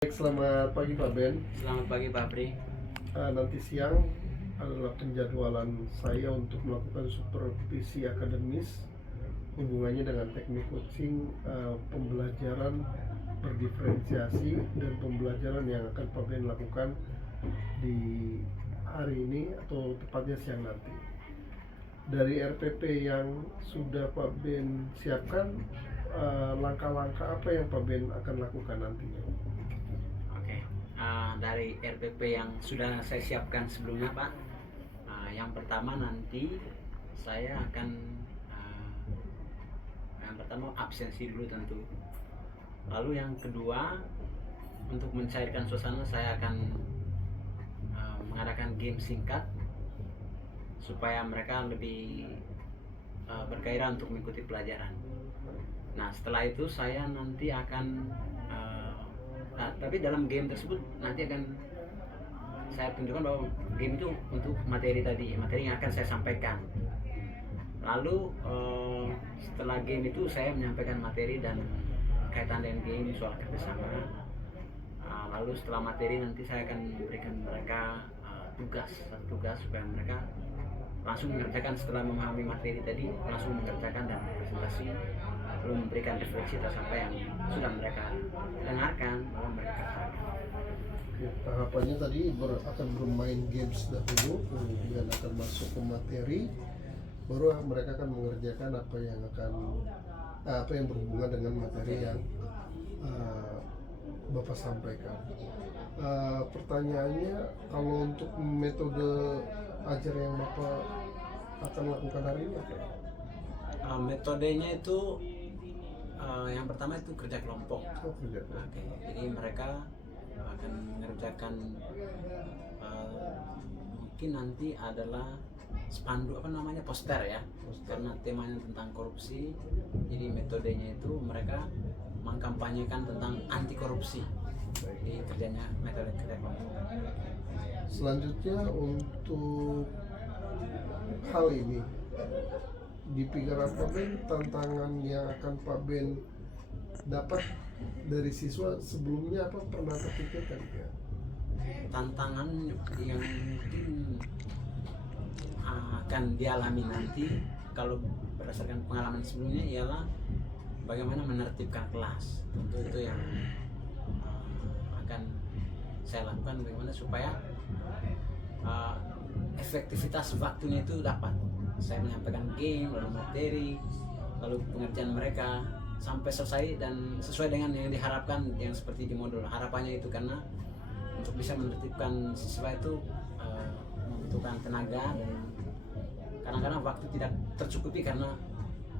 Baik, selamat pagi Pak Ben. Selamat pagi Pak Pri. Nanti siang adalah penjadwalan saya untuk melakukan supervisi akademis hubungannya dengan teknik coaching, pembelajaran berdiferensiasi dan pembelajaran yang akan Pak Ben lakukan di hari ini atau tepatnya siang nanti. Dari RPP yang sudah Pak Ben siapkan, langkah-langkah apa yang Pak Ben akan lakukan nantinya? Oke, dari RPP yang sudah saya siapkan sebelumnya Pak, yang pertama nanti saya akan yang pertama absensi dulu tentu. Lalu yang kedua, untuk mencairkan suasana saya akan mengadakan game singkat supaya mereka lebih bergairah untuk mengikuti pelajaran. Nah setelah itu saya nanti akan tapi dalam game tersebut nanti akan saya tunjukkan bahwa game itu untuk materi yang akan saya sampaikan. Lalu setelah game itu saya menyampaikan materi dan kaitan dengan game soal kerjasama. Lalu setelah materi nanti saya akan memberikan mereka satu tugas supaya mereka langsung mengerjakan setelah memahami materi tadi, langsung mengerjakan dan presentasi, lalu memberikan refleksi atas apa yang sudah mereka dengarkan lalu mereka kerjakan. Tahapannya tadi akan bermain games dahulu, kemudian akan masuk ke materi, baru mereka akan mengerjakan apa yang berhubungan dengan materi yang Bapak sampaikan. Pertanyaannya, kalau untuk metode ajar yang Bapak akan lakukan hari ini apa? Metodenya itu yang pertama itu kerja kelompok. Kerja. Oke, jadi mereka akan mengerjakan mungkin nanti adalah spanduk poster ya, karena temanya tentang korupsi. Jadi metodenya itu mereka mengkampanyekan tentang anti korupsi. Jadi kerjanya metode kerja kelompok. Selanjutnya untuk hal ini di pikiran Pak Ben, tantangan yang akan Pak Ben dapat dari siswa sebelumnya apa pernah terpikirkan ya? Tantangan yang mungkin akan dialami nanti kalau berdasarkan pengalaman sebelumnya ialah bagaimana menertibkan kelas. Tentu itu yang akan saya lakukan, bagaimana supaya efektivitas waktunya itu dapat. Saya menyampaikan game, lalu materi, lalu pengerjaan mereka sampai selesai dan sesuai dengan yang diharapkan, yang seperti di modul. Harapannya itu karena untuk bisa menertibkan siswa itu membutuhkan tenaga dan kadang-kadang waktu tidak tercukupi karena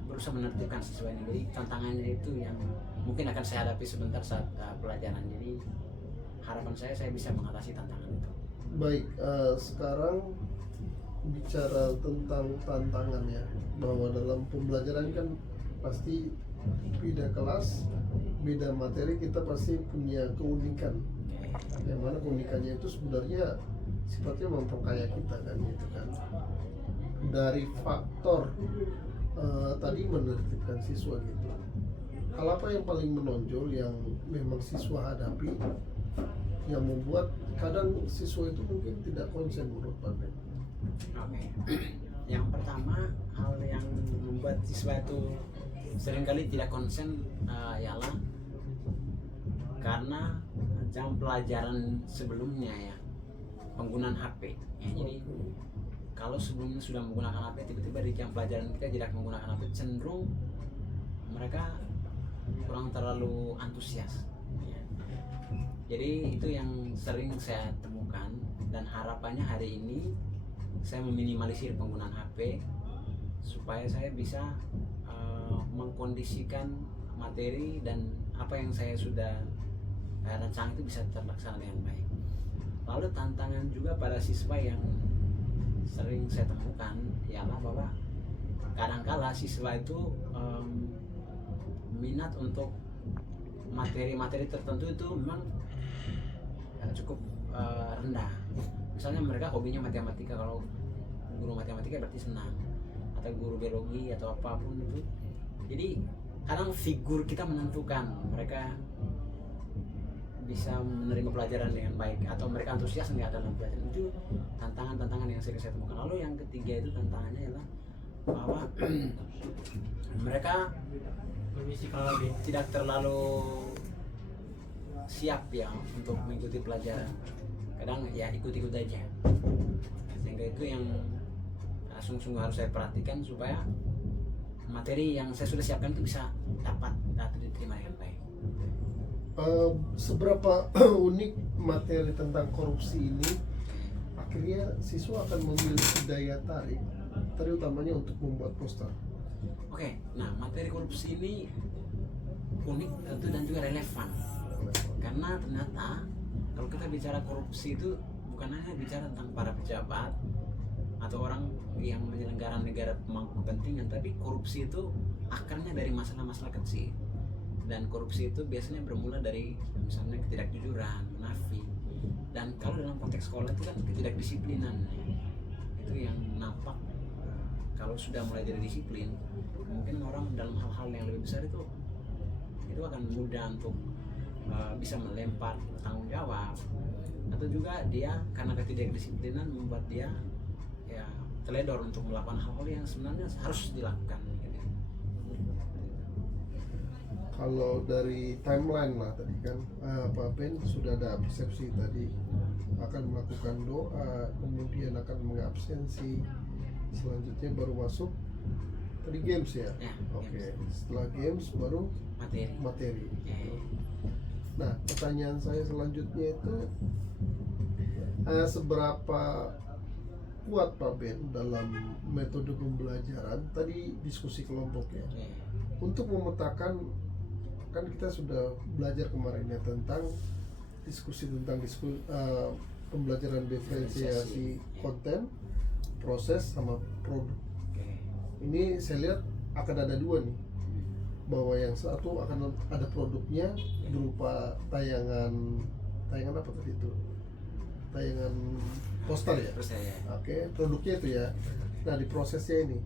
berusaha menertibkan siswa ini. Jadi tantangannya itu yang mungkin akan saya hadapi sebentar saat pelajaran. Jadi harapan saya bisa mengatasi tantangan itu. Baik, sekarang bicara tentang tantangannya, bahwa dalam pembelajaran kan pasti beda kelas, beda materi, kita pasti punya keunikan. Yang mana keunikannya itu sebenarnya sifatnya memperkaya kita kan, gitu kan. Dari faktor tadi menertibkan siswa gitu. Hal apa yang paling menonjol yang memang siswa hadapi yang membuat kadang siswa itu mungkin tidak konsen menurut Pak Ben? Oke. Yang pertama, hal yang membuat siswa itu seringkali tidak konsen ialah karena jam pelajaran sebelumnya ya, penggunaan HP ya. Jadi kalau sebelumnya sudah menggunakan HP, tiba-tiba di jam pelajaran kita tidak menggunakan HP, cenderung mereka kurang terlalu antusias ya. Jadi itu yang sering saya temukan, dan harapannya hari ini saya meminimalisir penggunaan HP supaya saya bisa mengkondisikan materi dan apa yang saya sudah rancang itu bisa terlaksana dengan baik. Lalu tantangan juga pada siswa yang sering saya temukan ialah bahwa kadangkala siswa itu minat untuk materi-materi tertentu itu memang cukup rendah. Misalnya mereka hobinya matematika, kalau guru matematika berarti senang, atau guru biologi atau apapun itu. Jadi kadang figur kita menentukan mereka bisa menerima pelajaran dengan baik atau mereka antusias nggak dalam pelajaran. Itu tantangan-tantangan yang sering saya temukan. Lalu yang ketiga itu tantangannya adalah bahwa mereka tidak terlalu siap ya untuk mengikuti pelajaran. Kadang ya ikut-ikut aja, sehingga itu yang sungguh-sungguh harus saya perhatikan supaya materi yang saya sudah siapkan itu bisa dapat atau diterima dengan baik. Seberapa unik materi tentang korupsi ini, akhirnya siswa akan memiliki daya tarik terutamanya untuk membuat poster. Oke, nah materi korupsi ini unik tentu dan juga relevan, karena ternyata kalau kita bicara korupsi itu bukan hanya bicara tentang para pejabat atau orang yang menyelenggarakan negara pemangku kepentingan, tapi korupsi itu akarnya dari masalah-masalah kecil. Dan korupsi itu biasanya bermula dari misalnya ketidakjujuran, munafik. Dan kalau dalam konteks sekolah itu kan ketidakdisiplinan, itu yang nampak. Kalau sudah mulai jadi disiplin, mungkin orang dalam hal-hal yang lebih besar itu akan mudah untuk bisa melempar tanggung jawab, atau juga dia karena ketidakdisiplinan membuat dia ya teledor untuk melakukan hal-hal yang sebenarnya harus dilakukan gitu. Kalau dari timeline lah tadi kan Pak Ben sudah ada persepsi tadi akan melakukan doa, kemudian akan mengabsensi, selanjutnya baru masuk tadi games ya. Oke. Setelah games baru materi. Nah, pertanyaan saya selanjutnya itu seberapa kuat Pak Ben dalam metode pembelajaran tadi diskusi kelompok ya, untuk memetakan, kan kita sudah belajar kemarin ya tentang pembelajaran diferensiasi konten, proses sama produk. Ini saya lihat akan ada dua nih, bahwa yang satu akan ada produknya berupa tayangan apa tadi itu, tayangan poster ya. Oke, produknya itu ya. Nah, di prosesnya ini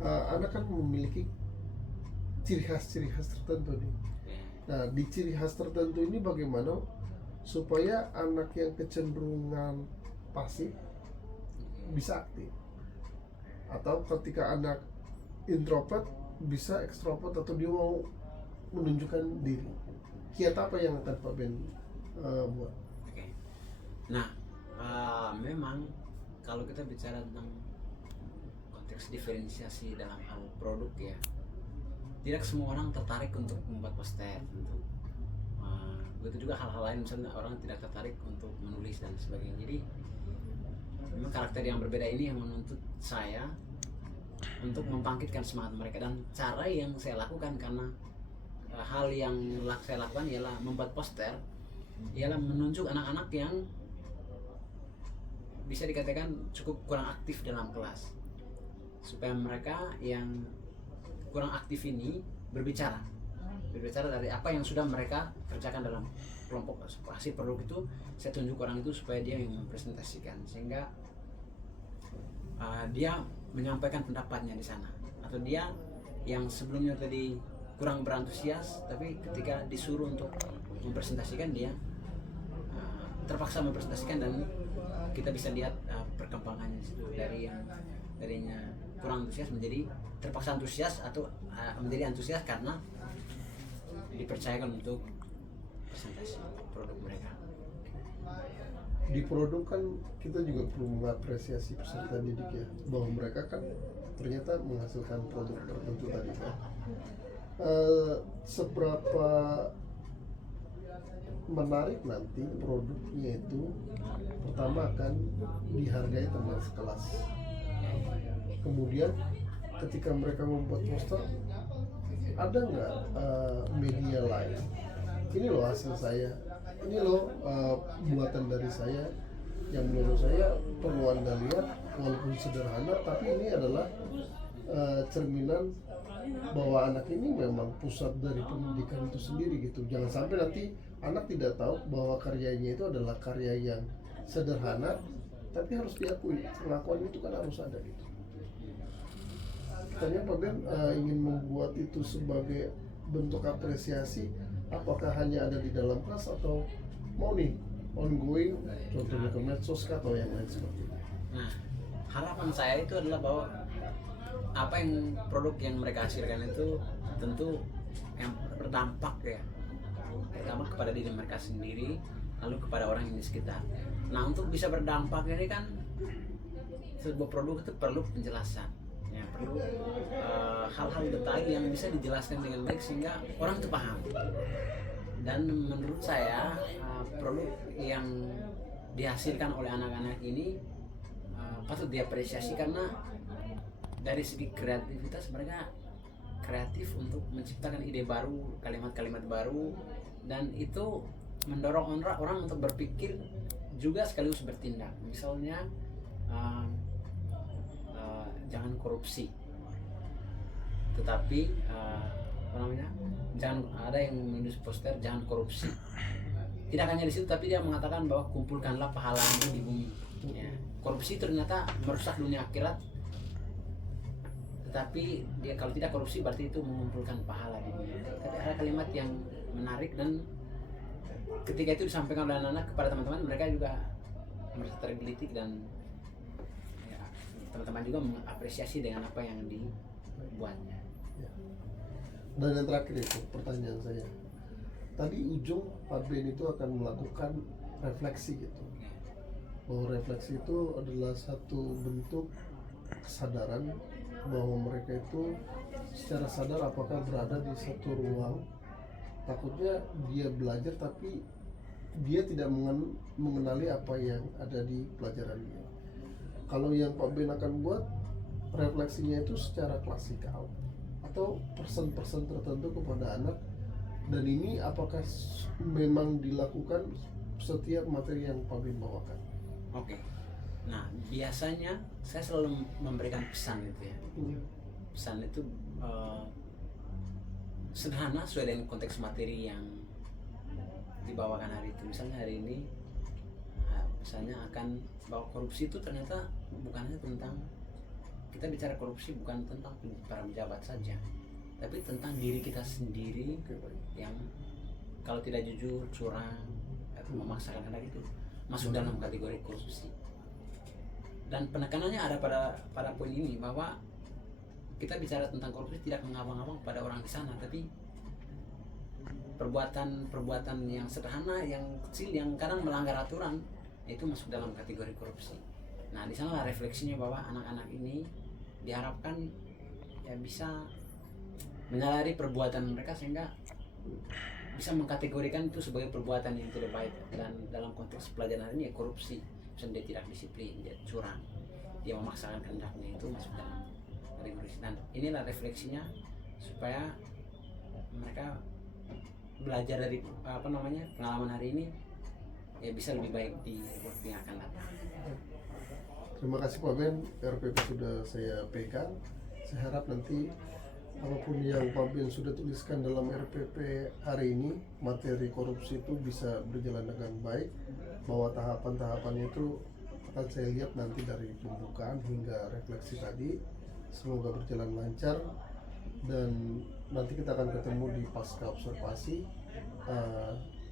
Anda kan memiliki ciri khas tertentu nih. Nah, di ciri khas tertentu ini bagaimana supaya anak yang kecenderungan pasif bisa aktif, atau ketika anak introvert bisa ekstrovert, atau dia mau menunjukkan diri. Kiat apa yang akan Pak Ben buat? Nah, memang kalau kita bicara tentang konteks diferensiasi dalam hal produk ya, tidak semua orang tertarik untuk membuat poster tentu. Begitu juga hal-hal lain, misalnya orang tidak tertarik untuk menulis dan sebagainya. Jadi memang karakter yang berbeda ini yang menuntut saya untuk membangkitkan semangat mereka, dan cara yang saya lakukan karena hal yang saya lakukan ialah membuat poster, ialah menunjuk anak-anak yang bisa dikatakan cukup kurang aktif dalam kelas, supaya mereka yang kurang aktif ini berbicara dari apa yang sudah mereka kerjakan dalam kelompok. Hasil produk itu saya tunjuk orang itu supaya dia yang mempresentasikan, sehingga dia menyampaikan pendapatnya di sana, atau dia yang sebelumnya tadi kurang berantusias tapi ketika disuruh untuk mempresentasikan dia terpaksa mempresentasikan, dan kita bisa lihat perkembangannya dari yang darinya kurang antusias menjadi terpaksa antusias, atau menjadi antusias karena dipercayakan untuk presentasi produk mereka. Di produk kan kita juga perlu mengapresiasi peserta didik ya, bahwa mereka kan ternyata menghasilkan produk tertentu tadi kan. Seberapa menarik nanti produknya itu, pertama akan dihargai teman sekelas, kemudian ketika mereka membuat poster, ada nggak media lain, ini loh hasil saya, ini loh buatan dari saya yang menurut saya perlu Anda lihat, walaupun sederhana tapi ini adalah cerminan bahwa anak ini memang pusat dari pendidikan itu sendiri gitu. Jangan sampai nanti anak tidak tahu bahwa karyanya itu adalah karya yang sederhana tapi harus diakui, pengakuan itu kan harus ada gitu. Tanya Pak Ben ingin membuat itu sebagai bentuk apresiasi, apakah hanya ada di dalam kelas atau mau nih ongoing, contohnya ke medsos atau yang lain seperti itu. Nah, harapan saya itu adalah bahwa apa yang produk yang mereka hasilkan itu tentu yang berdampak ya, pertama kepada diri mereka sendiri, lalu kepada orang yang di sekitar. Nah, untuk bisa berdampak ini kan sebuah produk itu perlu penjelasan, ya, perlu hal-hal detail yang bisa dijelaskan dengan baik sehingga orang itu paham. Dan menurut saya produk yang dihasilkan oleh anak-anak ini patut diapresiasi karena dari segi kreativitas mereka kreatif untuk menciptakan ide baru, kalimat-kalimat baru, dan itu mendorong orang untuk berpikir juga sekaligus bertindak. Misalnya jangan korupsi, tetapi jangan ada yang menulis poster jangan korupsi. Tidak hanya di situ, tapi dia mengatakan bahwa kumpulkanlah pahalanya di bumi. Ya. Korupsi ternyata merusak dunia akhirat, tetapi dia kalau tidak korupsi berarti itu mengumpulkan pahala di bumi. Tapi ada kalimat yang menarik dan ketika itu disampaikan oleh anak-anak kepada teman-teman, mereka juga merasa tergelitik dan ya, teman-teman juga mengapresiasi dengan apa yang dibuatnya. Dan yang terakhir itu pertanyaan saya, tadi ujung Pak Ben itu akan melakukan refleksi gitu, bahwa refleksi itu adalah satu bentuk kesadaran bahwa mereka itu secara sadar apakah berada di satu ruang, takutnya dia belajar tapi dia tidak mengenali apa yang ada di pelajaran dia. Kalau yang Pak Ben akan buat refleksinya itu secara klasikal atau persen-persen tertentu kepada anak, dan ini apakah memang dilakukan setiap materi yang Pak Ben bawakan? Oke. Nah, biasanya saya selalu memberikan pesan gitu ya. Pesan itu sederhana sesuai dengan konteks materi yang dibawakan hari itu. Misalnya hari ini pesannya akan bahwa korupsi itu ternyata bukannya tentang, kita bicara korupsi bukan tentang para pejabat saja, tapi tentang diri kita sendiri yang kalau tidak jujur, curang, atau memaksakan kehendak itu masuk dalam kategori korupsi. Dan penekanannya ada pada poin ini bahwa kita bicara tentang korupsi tidak mengabang-abang pada orang di sana, tapi perbuatan yang sederhana, yang kecil, yang kadang melanggar aturan itu masuk dalam kategori korupsi. Nah, di sana refleksinya bahwa anak-anak ini diharapkan ya bisa menyadari perbuatan mereka sehingga bisa mengkategorikan itu sebagai perbuatan yang tidak baik. Dan dalam konteks pelajaran ini ya korupsi, misalnya dia tidak disiplin, dia curang, dia memaksakan kehendaknya, itu masuk dalam kategori. Dan inilah refleksinya supaya mereka belajar dari pengalaman hari ini ya bisa lebih baik di waktu yang akan datang. Terima kasih Pak Ben, RPP sudah saya pegang. Saya harap nanti apapun yang Pak Ben sudah tuliskan dalam RPP hari ini, materi korupsi itu bisa berjalan dengan baik, bahwa tahapan-tahapannya itu akan saya lihat nanti dari pembukaan hingga refleksi tadi. Semoga berjalan lancar dan nanti kita akan ketemu di pasca observasi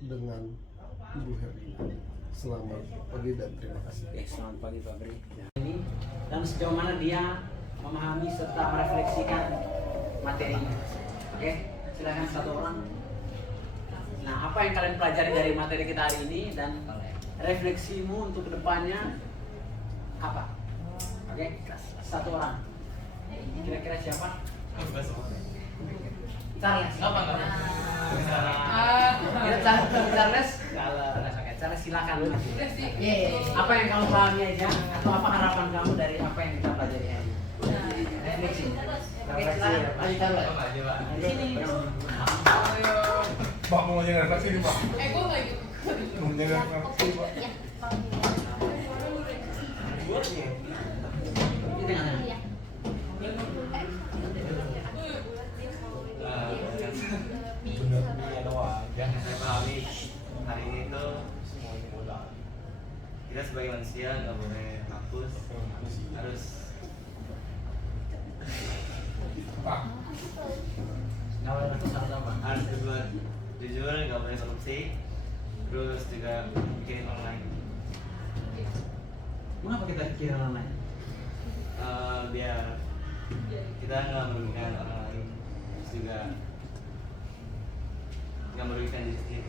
dengan Ibu Herlina. Selamat pagi dan terima kasih. Oke, selamat pagi Pak Bri. Ini dan sejauh mana dia memahami serta merefleksikan materinya. Oke, silakan satu orang. Nah, apa yang kalian pelajari dari materi kita hari ini dan refleksimu untuk kedepannya apa? Oke, satu orang. Kira-kira siapa? Charles. Charles. Charles silakan. Apa yang kamu pahami aja atau apa harapan kamu dari apa yang kita pelajari hari ini? Refleksi. Ayo Charles. Pak mau ngajarin refleksi nih Pak. Gue nggak ikut. Mau ngajarin refleksi Pak. Bener doang. Yang saya pahami hari ini tuh semuanya bola. Kita sebagai manusia nggak boleh hapus, harus Pak. Nggak boleh berbuat sama. harus berbuat jujur, nggak boleh korupsi, terus juga bikin online. Mengapa kita pikirin online? Biar kita nggak merugikan orang lain, terus juga nggak merugikan diri sendiri.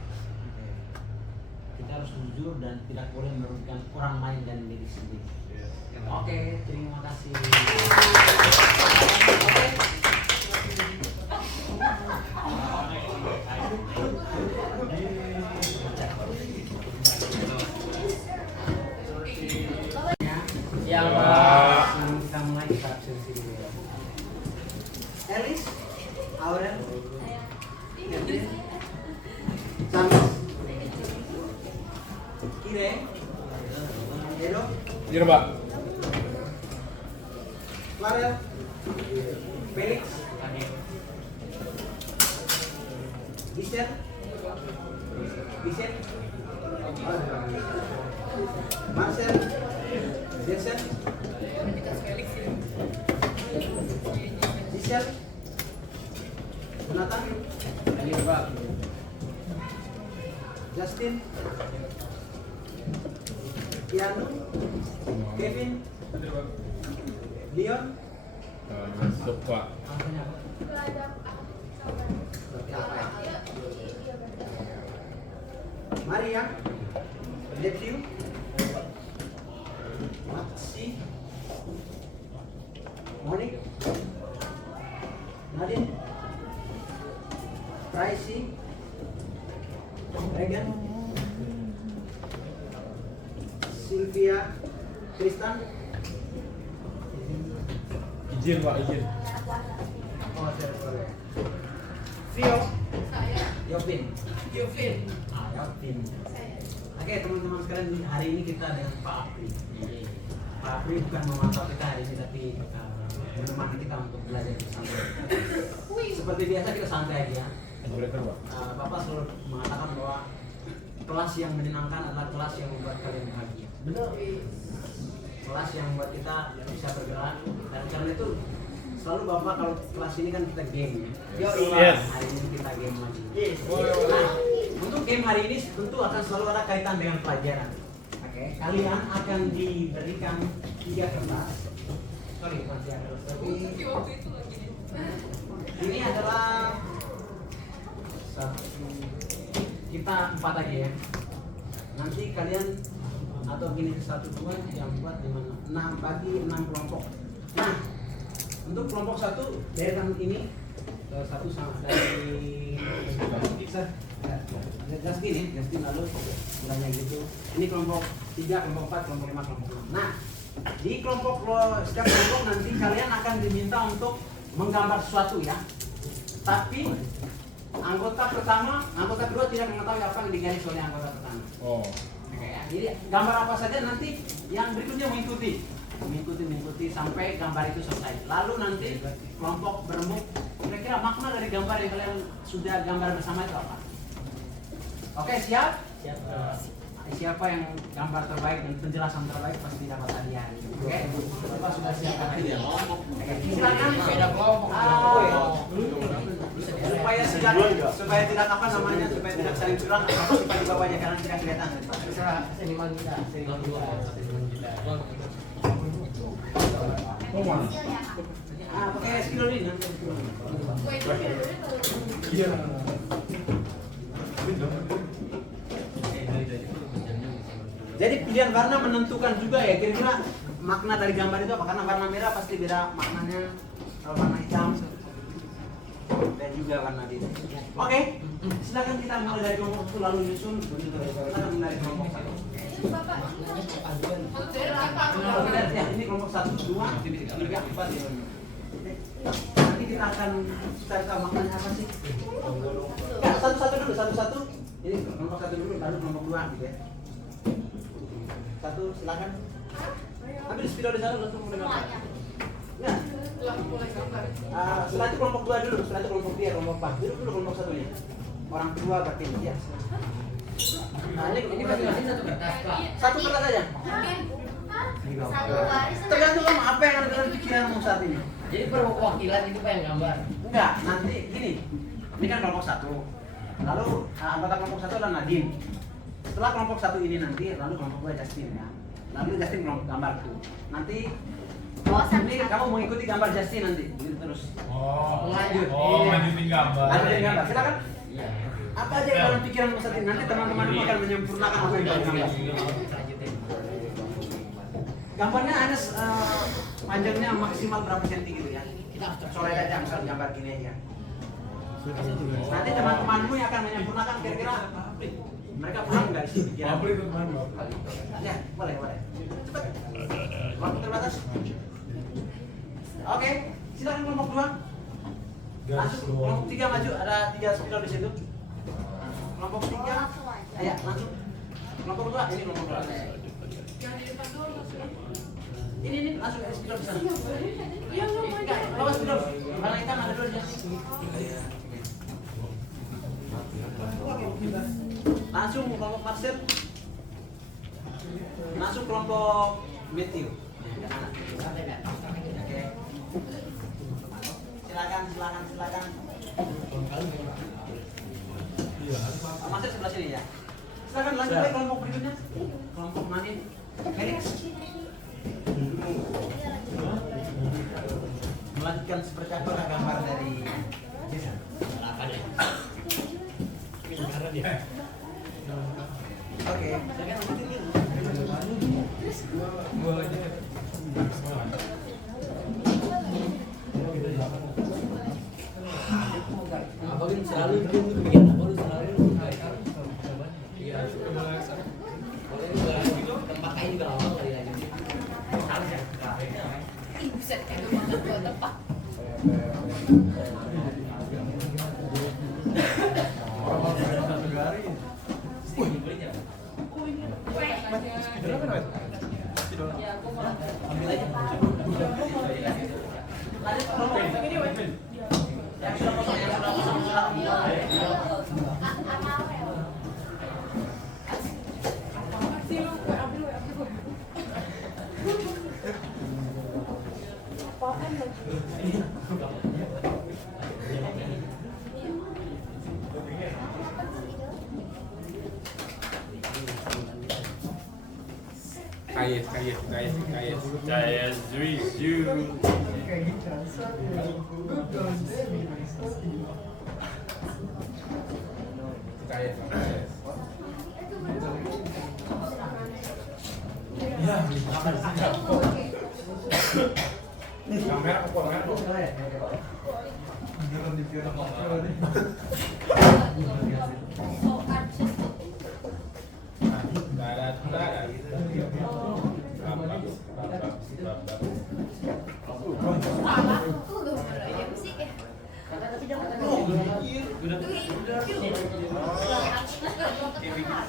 Kita harus jujur dan tidak boleh merugikan orang lain dan diri sendiri. Oke, terima kasih. Yang kita mulai kita absensi dulu ya. Elis, Aurel, Catherine, Samis, Kire, Edo, Iya, Pak. Farel, Felix, Gisel, Marcel, Jason, Gisel, Jonathan, Justin, Keanu, Kevin, Leon, Masuk, Pak. Maria, Matthew, Maxi, Monique, Nadine, Tracy, Regan, Sylvia, Tristan, Izin, Pak, izin. Vio, Yovin. Yovin. Oke teman-teman sekalian, hari ini kita dengan Pak Apri. Pak Apri bukan memantau kita hari ini, tapi menemani kita untuk belajar bersama. Seperti biasa kita santai aja. Bapak selalu mengatakan bahwa kelas yang menyenangkan adalah kelas yang membuat kalian bahagia. Benar. Kelas yang membuat kita bisa bergerak, dan karena itu selalu Bapak kalau kelas ini kan kita game ya. Yes. Hari ini kita game lagi. Nah, untuk game hari ini tentu akan selalu ada kaitan dengan pelajaran. Oke, kalian akan diberikan 3 kertas. Sorry, masih ada tapi ini adalah kita 4 aja ya. Nanti kalian atau gini 1 2 yang buat di mana 6 bagi 6 kelompok. Nah, untuk kelompok 1 dari ini satu sama dari Justin ya, Justin lalu mulanya gitu. Ini kelompok 3, kelompok 4, kelompok 5, kelompok 6. Nah, di kelompok setiap kelompok nanti kalian akan diminta untuk menggambar sesuatu ya. Tapi anggota kedua tidak mengetahui apa yang digaris oleh anggota pertama. Oh. Oke ya. Jadi gambar apa saja nanti yang berikutnya mengikuti sampai gambar itu selesai. Lalu nanti kelompok berembuk, kira-kira makna dari gambar yang kalian sudah gambar bersama itu apa? Oke, siap? Siap. Siapa yang gambar terbaik dan penjelasan terbaik pasti dapat hadiah. Oke, Bapak sudah siapkan hadiah. Silakan. Beda kelompok. Supaya tidak apa namanya, supaya tidak saling curang, cepat di bawahnya karena tidak kelihatan. Seniman kita. Pakai spidolin nanti. Iya. Jadi pilihan warna menentukan juga ya kira-kira makna dari gambar itu apa, karena warna merah pasti beda maknanya kalau warna hitam dan juga warna biru. Oke, silakan kita mulai dari kelompok 1 lalu nyusun. Silakan mulai dari kelompok 1. Ya, ini kelompok 1, 2, 3, 4 ya. Nanti kita akan cari tahu maknanya apa sih. Ya, satu-satu dulu, satu-satu. Ini kelompok 1 dulu, baru kelompok 2 gitu ya. 1, silakan. Ambil spidol di sana langsung mulai gambar. Ya. Setelah itu kelompok 2 dulu, setelah itu kelompok 3, kelompok 4. Dulu kelompok 1-nya. Orang tua berarti ya. Nah, ini masing-masing satu kertas, Pak. Satu kertas aja. Tergantung kamu apa yang ada dalam pikiranmu saat ini. Jadi perwakilan itu pengen gambar. Enggak, nanti gini. Ini kan kelompok 1. Lalu anggota kelompok 1 adalah Nadine. Setelah kelompok 1 ini nanti, lalu kelompok 2 Justin ya. Lalu Justin kelompok gambarku. Nanti ini kamu mengikuti gambar Justin nanti, gitu terus. Oh, Lanjut. lanjutin gambar. Lanjutin gambar, silakan. Apa aja yang dalam pikiran Mas Atin, nanti teman-teman akan menyempurnakan apa yang dalam gambar. Gambarnya hanya panjangnya maksimal berapa senti gitu ya. Kita coret aja misal gambar gini aja. Nanti teman-temanmu yang akan menyempurnakan kira-kira mereka paham nggak sih pikiran? Ya, boleh. Cepat. Waktu terbatas. Oke, silakan kelompok 2. Masuk kelompok 3 maju, ada 3 spidol di situ. Kelompok 3, ayo langsung. Kelompok 2, ini kelompok 2. Ini langsung ada spidol di sana. Enggak, bawa spidol. Warna hitam ada 2 di sini. Langsung kelompok Marcel. Langsung kelompok Matthew. Oke. Silakan. Marcel sebelah sini ya. Silakan lanjut ke kelompok berikutnya. Kelompok Manin. Felix. Melanjutkan seperti apa gambar dari Jason. Oke. Abang selalu bikin apa lu selalu iya tempat kain juga lama kali ya harus ya Buset, kayak banget gua tepak. ambil aja Saya Zuizu. Kamera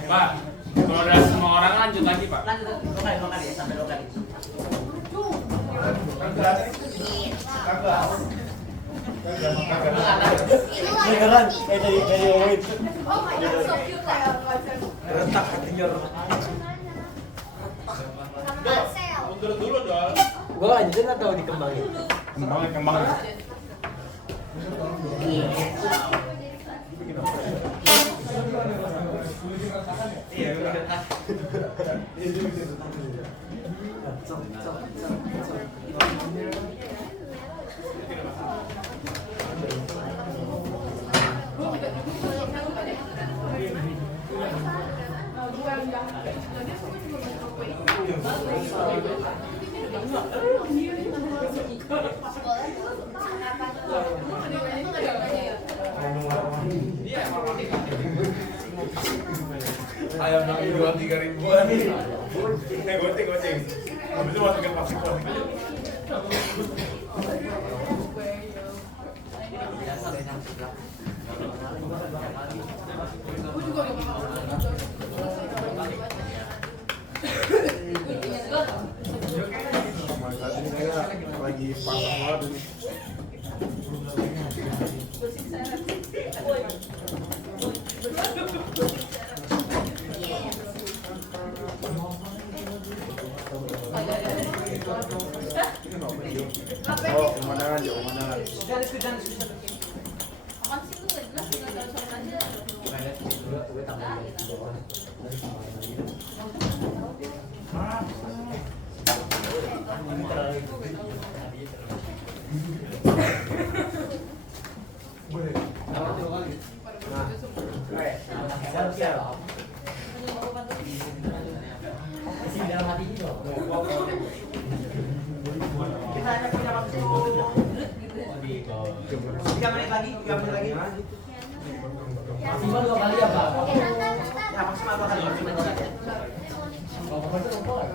Pak, kalau udah semua orang lanjut lagi Pak. Lanjut lokal ya, sampai lokal. Beneran kayak dari Owen. Oh my god, so cute kayak Retak hatinya. Mundur dulu dong. gua lanjutin atau dikembangin Kembang. Ayam nasi jual 3.000-an nih. Goceng. Habis itu masukin plastik. Lagi panas banget ini. Oh, pemandangan jauh, pemandangan. Jangan. Apaan sih lu nggak jelas tinggal jalan aja. Masih di dalam hati ini loh. Kita hanya punya waktu 3 menit lagi. Maksimal 2 kali ya Pak? Ya maksimal 2 kali. Kalau Bapak itu kompor.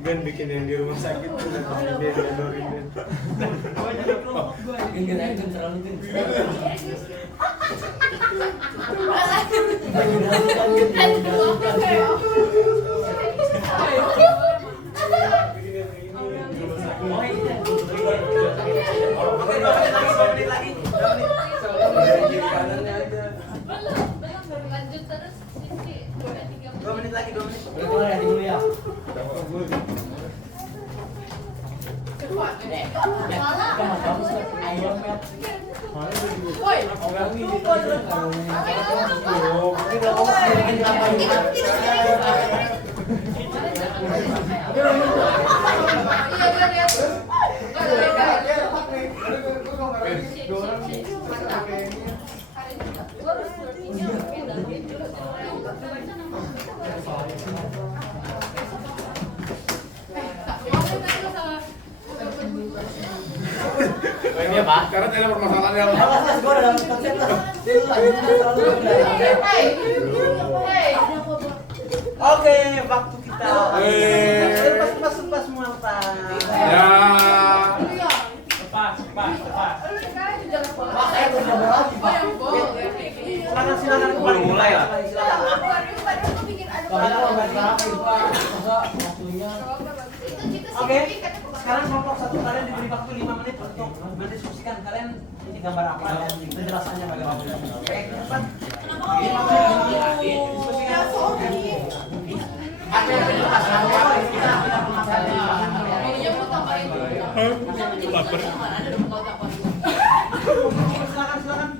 Ben bikin yang di rumah sakit tuh dia dodorin Ben. Gini aja terlalu tinggi. Lanjut terus sini. 2 menit lagi. Boleh ya dulu ya. Kan bagus ayam ya. Ini Pak, karena tidak ada permasalahan yang Mas, gua udah dapat konsep lah. Oke, waktu kita. Pas semua Pak. ya Silakan kembali mulai lah. Oke, sekarang kelompok 1 kalian diberi waktu 5 menit untuk mendiskusikan kalian ini gambar apa dan penjelasannya bagaimana. Oke, cepat. 5 menit diskusikan. Apa yang jelas? Kita Lapar. silakan.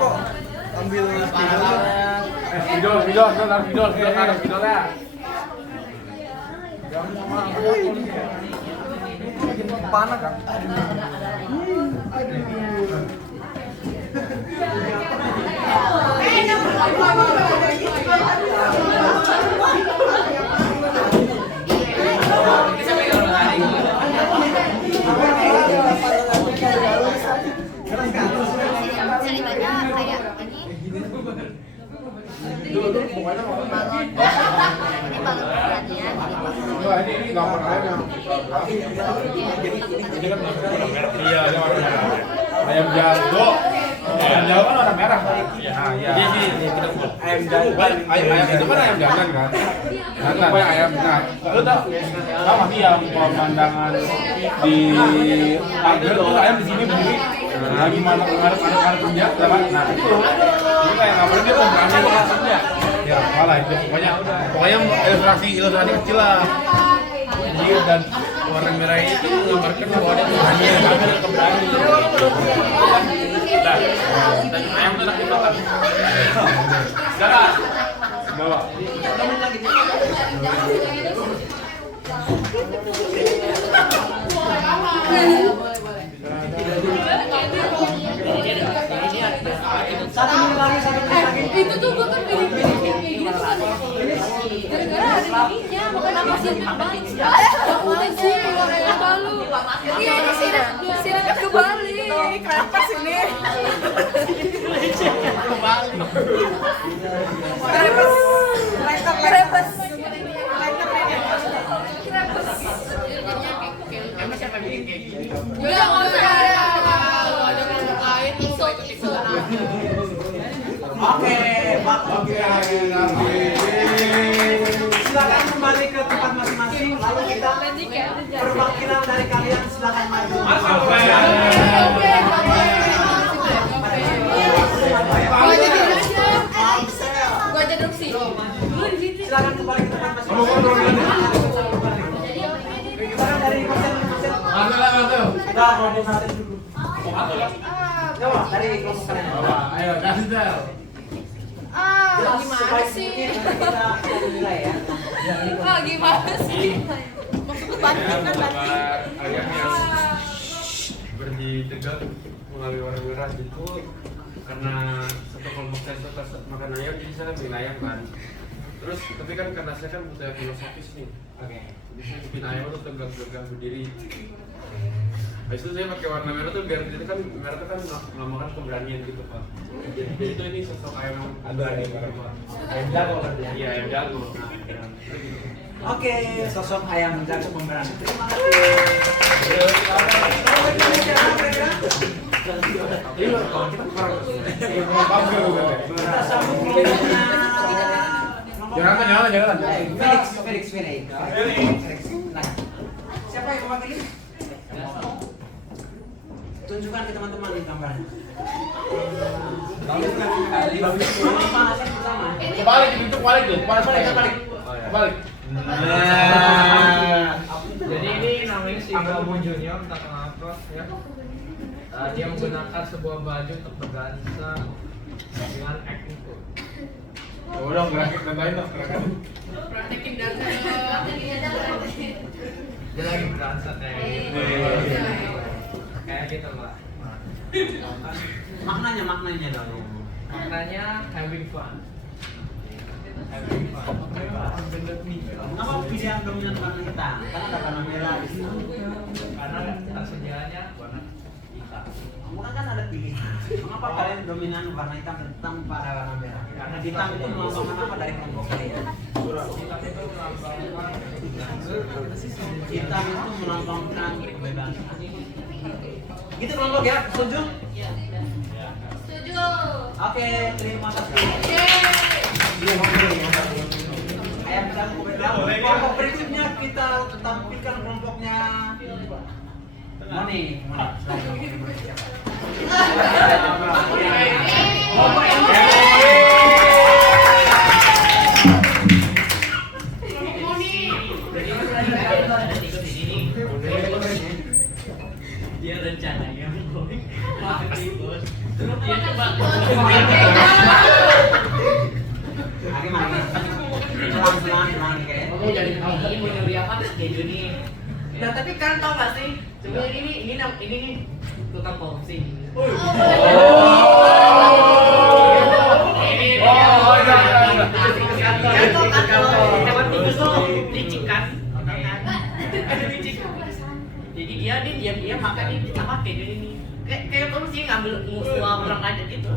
kok ambil video ya. Panas kan? Ceritanya kayak ini. Ini balon perhatian. Ini gambar ayam. Iya, ayam jago. Ayam jago kan warna merah. Nah, iya. Ayam jago. Ayam itu kan ayam jantan kan? Jantan. Ayam. Nah, lu tahu sama sih yang pemandangan di pagar tuh ayam di sini berdiri. Lagi ngarep kerja, nah itu kayak ngapain dia tuh berani kerja. Ya, malah itu pokoknya ilustrasi kecil lah. Iya, dan warna merah itu menggambarkan bahwa dia berani ngambil keberani. Dan ayam itu enak dimakan. Sekarang bawa. Satu menit lagi. Itu tuh gue kan pilih-pilih kayak gitu kan. Gara-gara ada ininya, makanya masih kebalik. Udah sih, warnanya balu. Iya, ini siripnya kebalik. Kenapa sini? Kebalik. Krepes. Udah nggak usah ada lain isot. Oke, Pak. Silakan kembali ke tempat masing-masing. Lalu kita perwakilan dari kalian silakan maju. Gua aja dong sih. Silakan kembali ke tempat masing-masing. Silakan dari konsen. Kita konsen dulu. Coba dari kelompok kalian. Ayo, kasih tel. Gimana sih? Kita mulai ya. Gimana sih? Maksudnya banting kan banting. Ayam yang berdiri tegak mengalami warna merah itu karena satu kelompok saya suka makan ayam, jadi saya bikin ayam kan. Terus tapi kan karena saya kan butuh filosofis nih. Oke. Jadi saya bikin ayam itu tegak-tegak berdiri. Habis itu saya pakai warna merah tuh biar itu kan merah tuh kan melambangkan keberanian gitu Pak. Jadi itu ini sosok ayam yang ada gitu Pak. Ayam jago berarti ya. Iya ayam jago. Oke, sosok ayam jago pemberani. Terima kasih. Kita sambung kelompoknya. Jangan. Felix. Nah, siapa yang mewakili? Tunjukkan ke teman-teman di gambarnya. Kebalik itu balik tuh. Kebalik. Jadi ini namanya si Gabon Junior, entah kenapa ya. Dia menggunakan sebuah baju untuk berdansa dengan acting coach. Udah gerakin tandain dong, gerakan. Praktekin dansa. Dia lagi berdansa kayak gitu Mbak. Maknanya dong. Maknanya having fun. Kenapa pilihan dominan warna hitam? Karena ada warna merah di sini. Karena tersedianya warna hitam. Bukan kan ada pilihan. Mengapa kalian dominan warna hitam tanpa ada warna merah? Karena hitam itu melambangkan apa dari kelompok kalian? Hitam itu melambangkan Hitam itu melambangkan kebebasan. Gitu kelompok ya, setuju? Setuju. Oke, terima kasih. Kelompok berikutnya kita tampilkan kelompoknya Moni. Dia rencananya mati bos. Dia coba Pelan-pelan kayak. mau jadi ini mau nyuri apa kayak gini. Nah tapi kan tau gak sih sebenarnya ini nih tukang korupsi. Jadi dia diam-diam makan ini apa kayak gini nih. Kayak korupsi ngambil musuh orang aja gitu.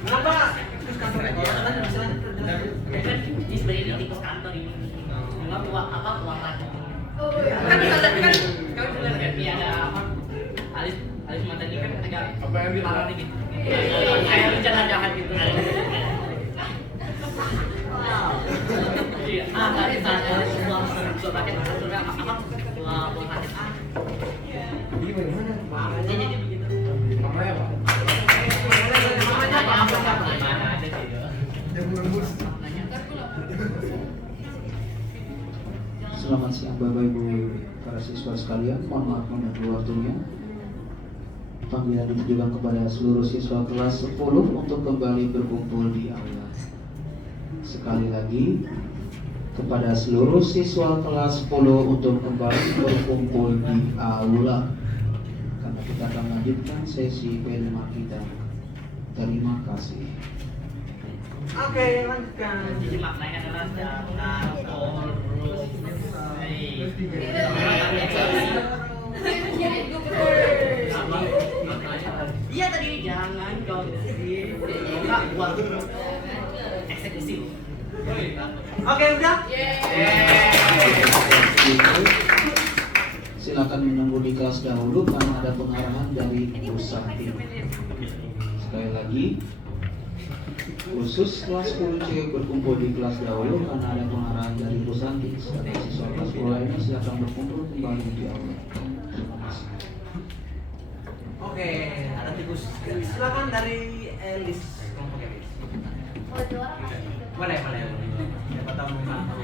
Kenapa? Terus kantor aja. Kan di sebenarnya di tikus kantor ini. Enggak uang apa uang lagi. Oh iya. Kan bisa lihat kan kau dengar kan dia ada apa? Alis mata dia kan agak Apa yang di parah gitu. Kayak rencana jahat gitu. Iya, tadi saya uang pakai surga apa? Uang pakai Ini bagaimana? makanya jadi begitu. Namanya apa? Namanya apa? Mana ada gitu. Selamat siang Bapak Ibu para siswa sekalian, mohon maaf mengganggu waktunya. Panggilan ditujukan kepada seluruh siswa kelas 10 untuk kembali berkumpul di aula. Sekali lagi kepada seluruh siswa kelas 10 untuk kembali berkumpul di aula. Karena kita akan melanjutkan sesi P5 kita. Terima kasih. Oke, lanjutkan. Jadi maknanya adalah jangan korupsi. Iya tadi jangan korupsi. Enggak buat eksekusi. Oke, udah? Yeay. silakan menunggu di kelas dahulu karena ada pengarahan dari Bu Sakti. Sekali lagi, khusus kelas 10 C berkumpul di kelas dahulu karena ada pengarahan dari Bu Santi. Siswa kelas 10 lainnya silakan berkumpul kembali di aula. Terima kasih. Oke, ada tikus. Silakan dari Elis, kelompok Elis. Boleh. Siapa tahu mau.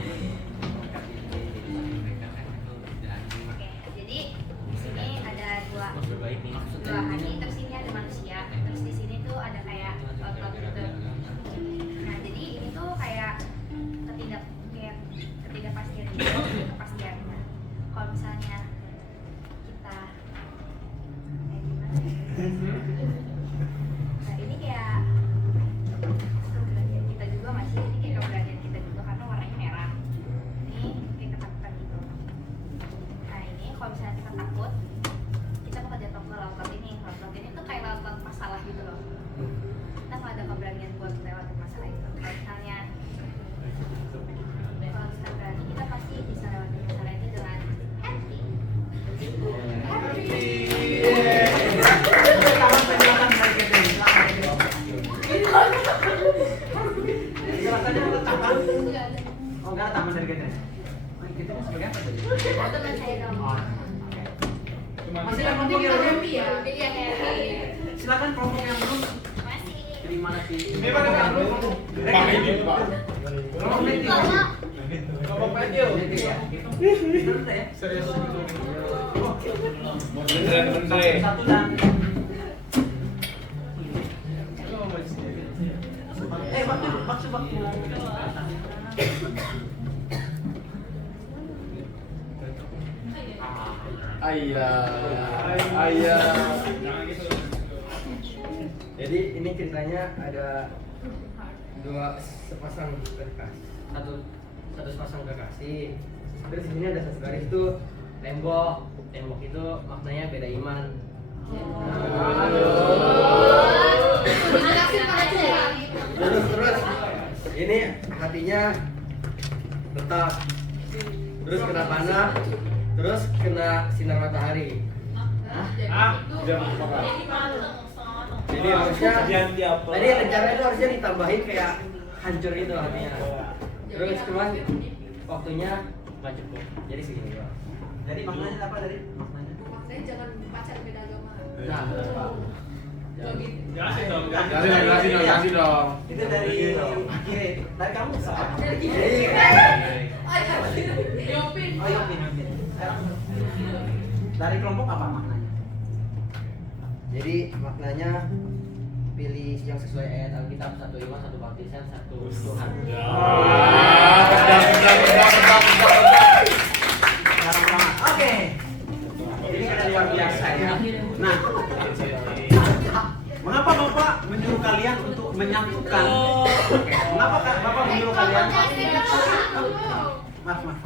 Jadi di sini ada dua hati, terus ini ada manusia, terus di sini tuh ada kayak otot gitu. Nah jadi ini tuh kayak ketidakpastian gitu, kepastiannya. Kalau misalnya kita nah ini kayak keberanian kita juga masih, ini kayak keberanian kita juga karena warnanya merah. Ini kayak ketakutan gitu. Nah ini kalau misalnya kita takut, kita bakal jatuh ke laut ini. Laut ini tuh kayak laut masalah gitu loh. Kita kalau ada keberanian buat lewatin masalah itu. Kalau misalnya berani, kita pasti bisa lewatin masalah itu dengan happy. Oh enggak, taman dari kita. Kita sebagai apa tadi? Teman saya dong. Masih yang kelompok yang belum? Iya, happy. Silakan kelompok yang belum. Masih. Dari mana sih? Ini Pak, yang belum. Pak ini, Pak. Kelompok meeting. Kelompok meeting. Bener ya? Serius. Satu dan waktu. Ayah. Jadi ini ceritanya ada dua sepasang kekasih, satu sepasang kekasih. Terus di sini ada satu garis itu tembok itu maknanya beda iman. Terus ini hatinya retak, terus kena panah, terus kena sinar matahari. Jadi harusnya tadi rencananya itu harusnya ditambahin kayak hancur gitu hatinya. Terus cuman waktunya nggak cukup, jadi segini doang. Jadi maknanya apa dari maknanya? Maknanya jangan pacar beda agama. Nah, Jelasin dong. itu dari kiri. Dari kamu salah. Dari kiri. Yopin. Oh, Yopin. Sekarang dari kelompok apa maknanya? Jadi maknanya pilih yang sesuai ayat Alkitab, satu iman, satu baptisan, satu Tuhan. Oke. Ini kan luar biasa ya. Nah, mengapa Bapak menyuruh kalian untuk menyatukan? Mengapa Bapak menyuruh kalian? Maaf.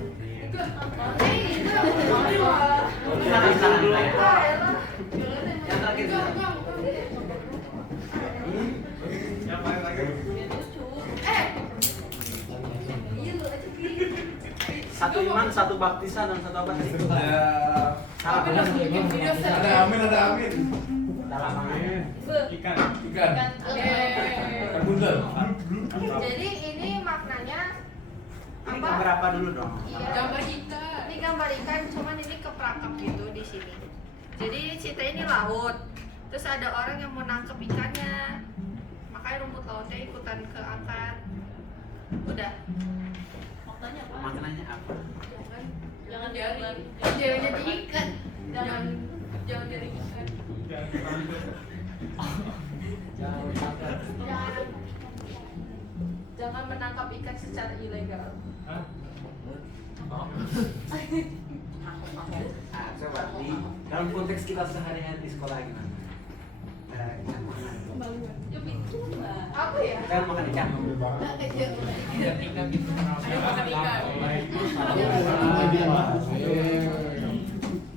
Silakan. Yang terakhir. Satu iman, satu baptisan, dan satu apa tadi? Ada amin. Dalam amin. Ikan. Oke. Jadi ini maknanya Ini gambar apa dulu dong? iya, gambar ikan. Ini gambar ikan, cuman ini keperangkap gitu di sini. Jadi cerita ini laut. Terus ada orang yang mau nangkep ikannya. Makanya rumput lautnya ikutan keangkat. Udah. Maknanya apa? Maknanya apa? Jangan diikat. Jangan diikat. Jangan menangkap ikan secara ilegal. Coba dalam konteks kita sehari-hari di sekolah gimana? Apa ya? Kita makan ikan.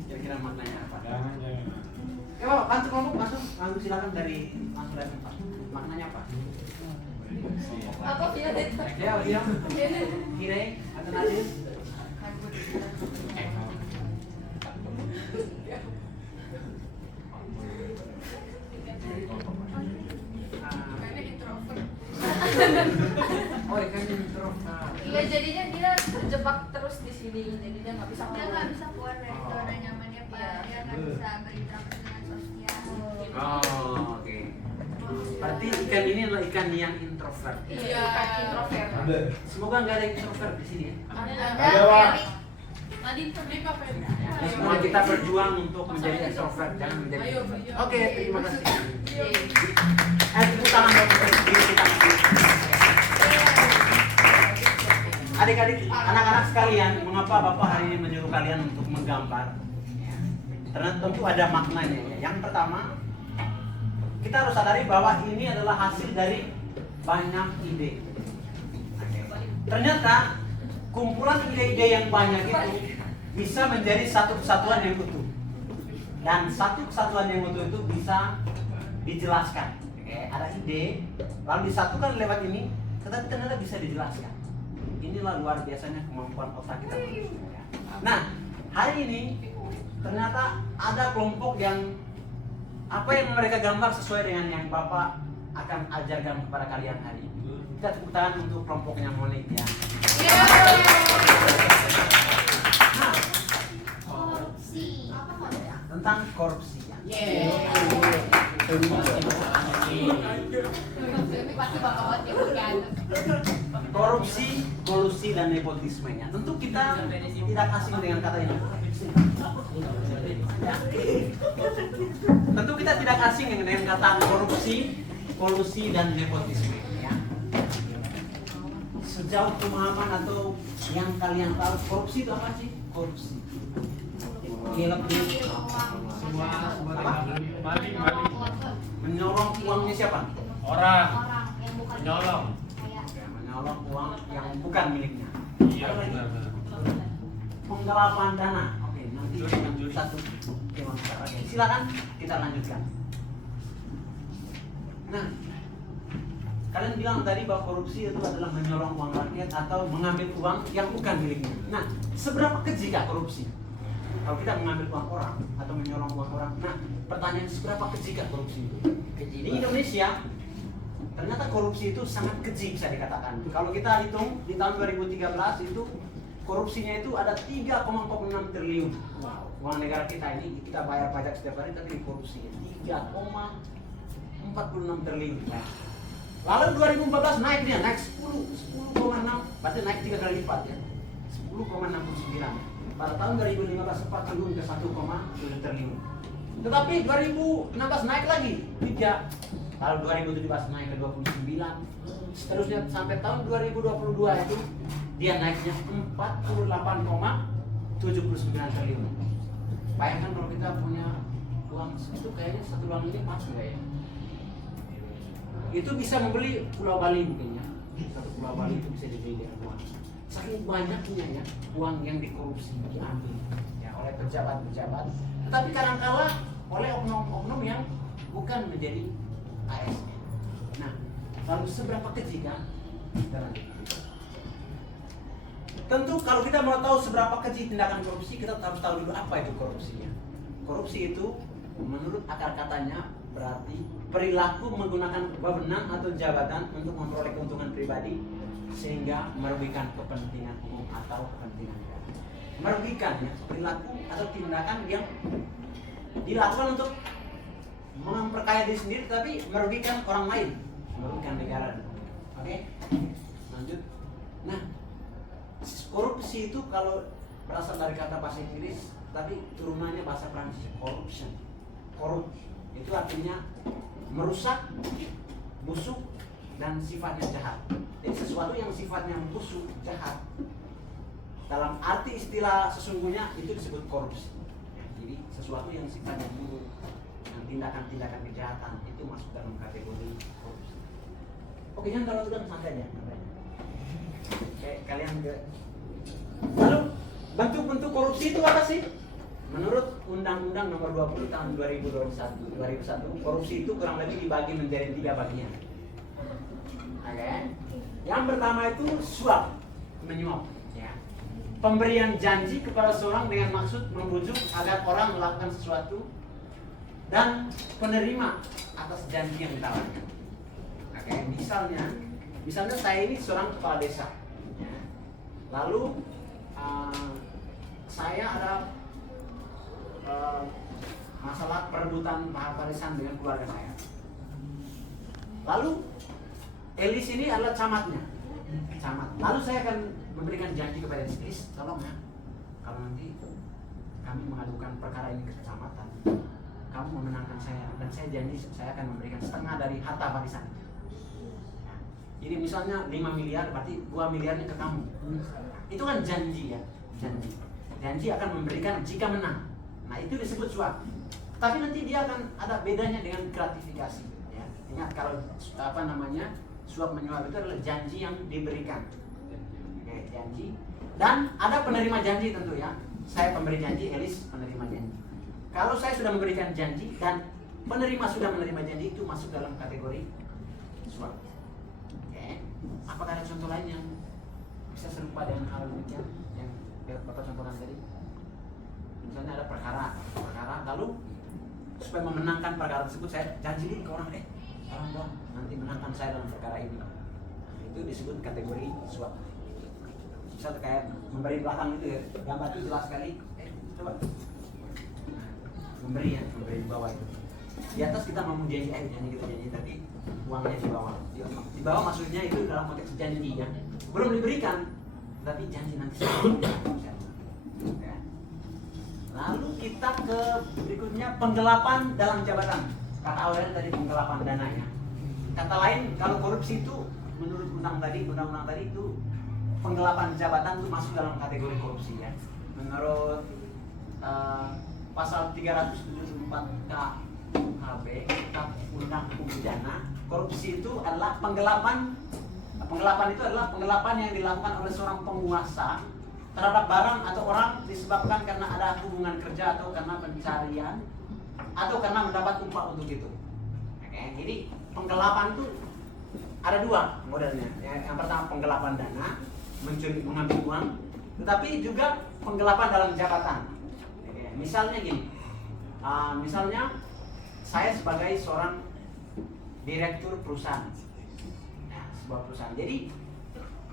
Kira-kira maknanya apa? Ya Bapak, bantu kelompok masuk silakan dari tempat. Maknanya apa? Apa ya? Ya, Kira atau Nadir? Oh, ikan introvert. Iya, jadinya dia terjebak terus di sini, jadi dia nggak bisa Dia nggak bisa keluar dari zona nyamannya Pak. Dia nggak bisa berinteraksi dengan sosial. Oh, oke. Berarti ikan ini adalah ikan yang introvert. Iya, ikan introvert. Ada. Semoga nggak ada introvert di sini ya. Ada, Pak. Nadine pergi kafe. Semua kita berjuang untuk menjadi extrovert, jangan menjadi Ayo, introvert. ayo. Oke, terima kasih. Tepuk tangan buat diri kita. Adik-adik, anak-anak sekalian, mengapa Bapak hari ini menyuruh kalian untuk menggambar? Karena tentu ada maknanya. Yang pertama, kita harus sadari bahwa ini adalah hasil dari banyak ide. Ternyata kumpulan ide-ide yang banyak itu bisa menjadi satu kesatuan yang utuh. Dan satu kesatuan yang utuh itu bisa dijelaskan. Ada ide, lalu disatukan lewat ini, tetapi ternyata bisa dijelaskan. Inilah luar biasanya kemampuan otak kita manusia. Nah, hari ini ternyata ada kelompok yang apa yang mereka gambar sesuai dengan yang Bapak akan ajarkan kepada kalian hari ini. Kita tepuk tangan untuk kelompoknya Monik ya. Nah, Korupsi. Apa korupsi? tentang korupsi ya. Pasti bakal banget ya bukan. Korupsi, kolusi dan nepotismenya. Tentu kita tidak asing dengan kata ini. Tentu kita tidak asing dengan kata korupsi, kolusi dan nepotisme. Ya. Sejauh pemahaman atau yang kalian tahu, korupsi itu apa sih? Korupsi. Menyolong uangnya siapa? Orang Orang yang bukan nyolong. kayak Ya, menyolong uang yang bukan miliknya. Iya benar. Penggelapan dana. Oke, nanti satu tema besar. Oke, silakan kita lanjutkan. Nah, kalian bilang tadi bahwa korupsi itu adalah menyolong uang rakyat atau mengambil uang yang bukan miliknya. Nah, seberapa keji kah korupsi? Kalau kita mengambil uang orang atau menyolong uang orang, nah pertanyaan seberapa keji kah korupsi itu? Di Indonesia, ternyata korupsi itu sangat keji bisa dikatakan. Kalau kita hitung di tahun 2013 itu korupsinya itu ada 3,46 triliun. Uang negara kita ini kita bayar pajak setiap hari tapi korupsinya 3,46 triliun. Lalu 2014 naik 10,6, berarti naik 3 kali lipat ya. 10,69. Pada tahun 2015 sempat turun ke 1,7 triliun. Tetapi 2016 naik lagi 3. Lalu 2017 naik ke 29. Seterusnya sampai tahun 2022 itu dia naiknya 48,79 triliun. Bayangkan kalau kita punya uang itu kayaknya satu uang ini pas nggak ya? Itu bisa membeli Pulau Bali mungkin ya. Satu Pulau Bali itu bisa dibeli dengan uang. Saking banyaknya ya uang yang dikorupsi diambil ya oleh pejabat-pejabat, tetapi kadang-kala oleh oknum-oknum yang bukan menjadi ASN. Nah, lalu seberapa keji kan? Tentu kalau kita mau tahu seberapa keji tindakan korupsi, kita harus tahu dulu apa itu korupsinya. Korupsi itu menurut akar katanya berarti perilaku menggunakan wewenang atau jabatan untuk memperoleh keuntungan pribadi sehingga merugikan kepentingan umum atau kepentingan negara. Merugikan ya, perilaku atau tindakan yang dilakukan untuk memperkaya diri sendiri tapi merugikan orang lain, merugikan negara. Oke? Lanjut. Nah, korupsi itu kalau berasal dari kata bahasa Inggris tapi turunannya bahasa Prancis, corruption. Korup itu artinya merusak, busuk dan sifatnya jahat. Jadi sesuatu yang sifatnya busuk, jahat, dalam arti istilah sesungguhnya itu disebut korupsi. Jadi sesuatu yang sifatnya buruk, yang tindakan-tindakan kejahatan itu masuk dalam kategori korupsi. Oke, jangan kalau sudah santai aja. Oke, kalian ke. Lalu bentuk-bentuk korupsi itu apa sih? Menurut Undang-Undang Nomor 20 Tahun 2001, korupsi itu kurang lebih dibagi menjadi 3 bagian. Oke. Yang pertama itu suap, menyuap, ya. Pemberian janji kepada seorang dengan maksud membujuk agar orang melakukan sesuatu dan penerima atas janji yang ditawarkan. Oke, misalnya misalnya saya ini seorang kepala desa, lalu saya ada masalah perebutan warisan dengan keluarga saya. Lalu Elis ini adalah camatnya, lalu saya akan memberikan janji kepada Elis, tolong ya, kalau nanti kami mengadukan perkara ini ke kecamatan, kamu memenangkan saya, dan saya janji saya akan memberikan setengah dari harta warisan. Jadi misalnya 5 miliar, berarti 2 miliarnya ke kamu. Itu kan janji ya, janji akan memberikan jika menang. Nah itu disebut suap. Tapi nanti dia akan ada bedanya dengan gratifikasi. Ya. Ingat kalau suap menyuap itu adalah janji yang diberikan. Oke, janji. Dan ada penerima janji tentu ya. Saya pemberi janji, Elis penerima janji. Kalau saya sudah memberikan janji dan penerima sudah menerima janji, itu masuk dalam kategori suap. Apakah ada contoh lain yang bisa serupa dengan hal demikian yang Bapak contohkan tadi? Misalnya ada perkara, lalu supaya memenangkan perkara tersebut saya janji ke orang, tolong dong nanti menangkan saya dalam perkara ini. Itu disebut kategori suap. Misal kayak memberi belakang itu ya, gambar itu jelas sekali. Coba memberi di bawah itu. Di atas kita ngomong janji tadi uangnya di bawah. Di bawah maksudnya itu dalam konteks janji ya. Belum diberikan, tapi janji nanti ya. Lalu kita ke berikutnya, penggelapan dalam jabatan. Kata awalnya tadi penggelapan dana ya. Kata lain kalau korupsi itu menurut undang-undang tadi itu penggelapan jabatan itu masuk dalam kategori korupsi ya. Menurut pasal 374 KUHP, Kitab Undang Hukum Pidana, korupsi itu adalah penggelapan itu adalah penggelapan yang dilakukan oleh seorang penguasa terhadap barang atau orang disebabkan karena ada hubungan kerja atau karena pencarian atau karena mendapat upah untuk itu. Oke, jadi penggelapan itu ada dua modelnya. Yang pertama penggelapan dana, mengambil uang, tetapi juga penggelapan dalam jabatan. Oke, misalnya gini, misalnya saya sebagai seorang direktur perusahaan, sebuah perusahaan. Jadi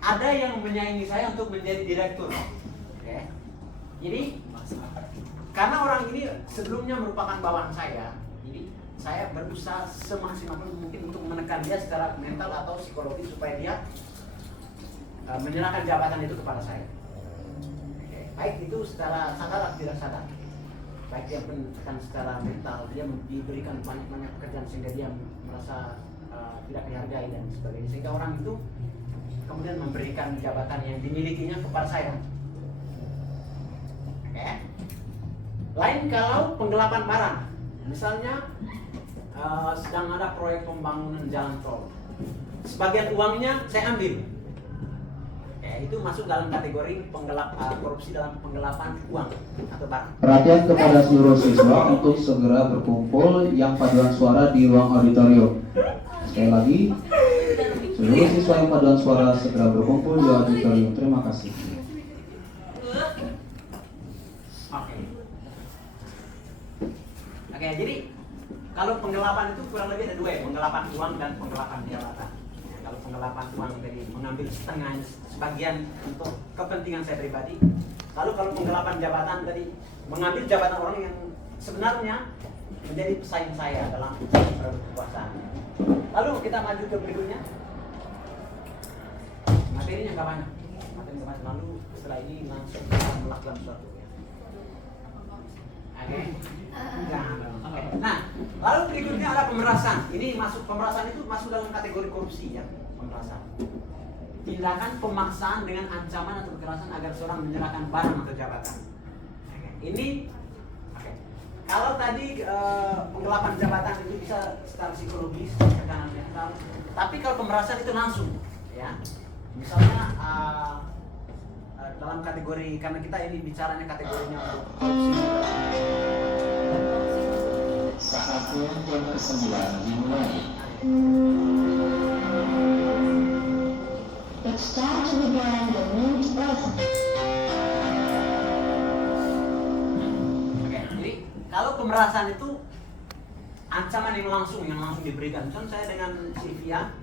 ada yang menyaingi saya untuk menjadi direktur. Oke. Jadi karena orang ini sebelumnya merupakan bawahan saya, jadi saya berusaha semaksimal mungkin untuk menekan dia secara mental atau psikologis supaya dia menyerahkan jabatan itu kepada saya. Oke. Baik itu secara sadar atau tidak sadar. Baik dia menekan secara mental, dia diberikan banyak pekerjaan sehingga dia merasa tidak dihargai dan sebagainya, sehingga orang itu kemudian memberikan jabatan yang dimilikinya kepada saya. Oke. Lain kalau penggelapan barang, misalnya sedang ada proyek pembangunan jalan tol, sebagian uangnya saya ambil. Itu masuk dalam kategori korupsi dalam penggelapan uang atau barang. Perhatian kepada seluruh siswa untuk segera berkumpul yang paduan suara di ruang auditorium. Sekali lagi, seluruh siswa yang paduan suara segera berkumpul di auditorium. Terima kasih. Oke, jadi kalau penggelapan itu kurang lebih ada dua ya, penggelapan uang dan penggelapan jabatan. Kalau penggelapan uang tadi mengambil setengah sebagian untuk kepentingan saya pribadi. Lalu kalau penggelapan jabatan tadi mengambil jabatan orang yang sebenarnya menjadi pesaing saya dalam kekuasaan. Lalu kita maju ke berikutnya. Materinya nggak banyak. Lalu setelah ini langsung kita melakukan sesuatu. Oke. Nah, lalu berikutnya ada pemerasan. Ini pemerasan itu masuk dalam kategori korupsi ya, pemerasan. Tindakan pemaksaan dengan ancaman atau kekerasan agar seorang menyerahkan barang atau jabatan. Ini kalau tadi penggelapan jabatan itu bisa secara psikologis, tekanan mental. Tapi kalau pemerasan itu langsung, ya. Misalnya dalam kategori, karena kita ini bicaranya kategorinya korupsi. Saatnya yang ke-9 dimulai. It's time to begin the news lesson. Oke, jadi kalau pemerasan itu ancaman yang langsung diberikan. Contoh saya dengan Sylvia,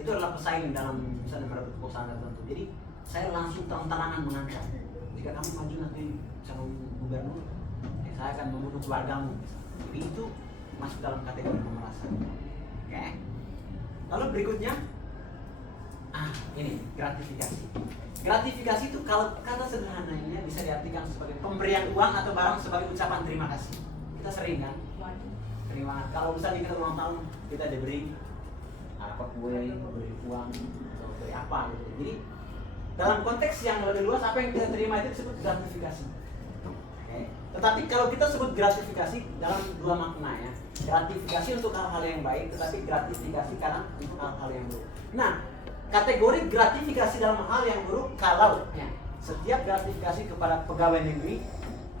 itu adalah pesaing dalam misalnya merebut kekuasaan tertentu. Jadi saya langsung terang-terangan mengancam, jika kamu maju nanti calon gubernur, saya akan membunuh keluargamu. Jadi itu masuk dalam kategori pemerasan. Oke. Lalu berikutnya, ini gratifikasi. Gratifikasi itu kalau kata sederhananya bisa diartikan sebagai pemberian uang atau barang sebagai ucapan terima kasih. Kita sering kan? Terima. Kalau misalnya kita ulang tahun, kita diberi apa kue, beri uang, atau beri apa gitu. Jadi dalam konteks yang lebih luas, apa yang kita terima itu disebut gratifikasi. Okay. Tetapi kalau kita sebut gratifikasi dalam dua makna ya, gratifikasi untuk hal-hal yang baik, tetapi gratifikasi kadang untuk hal-hal yang buruk. Nah, kategori gratifikasi dalam hal yang buruk kalau ya, setiap gratifikasi kepada pegawai negeri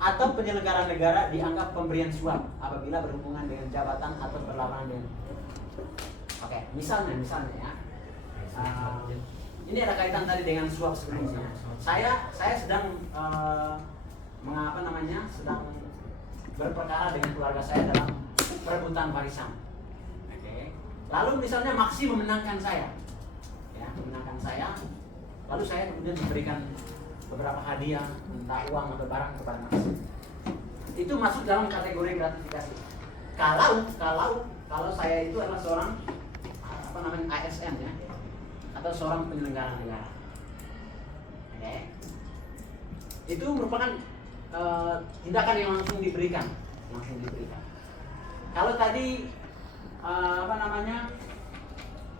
atau penyelenggara negara dianggap pemberian suap apabila berhubungan dengan jabatan atau berlawanan dengan. Oke, misalnya ya, ini ada kaitan tadi dengan suap sebelumnya. Saya sedang sedang berperkara dengan keluarga saya dalam perebutan warisan. Oke. Lalu misalnya Maksi memenangkan saya, lalu saya kemudian memberikan beberapa hadiah, entah uang atau barang kepada Maksi. Itu masuk dalam kategori gratifikasi. Kalau saya itu adalah seorang ASN ya, atau seorang penyelenggara negara. Oke. Itu merupakan tindakan yang langsung diberikan. Kalau tadi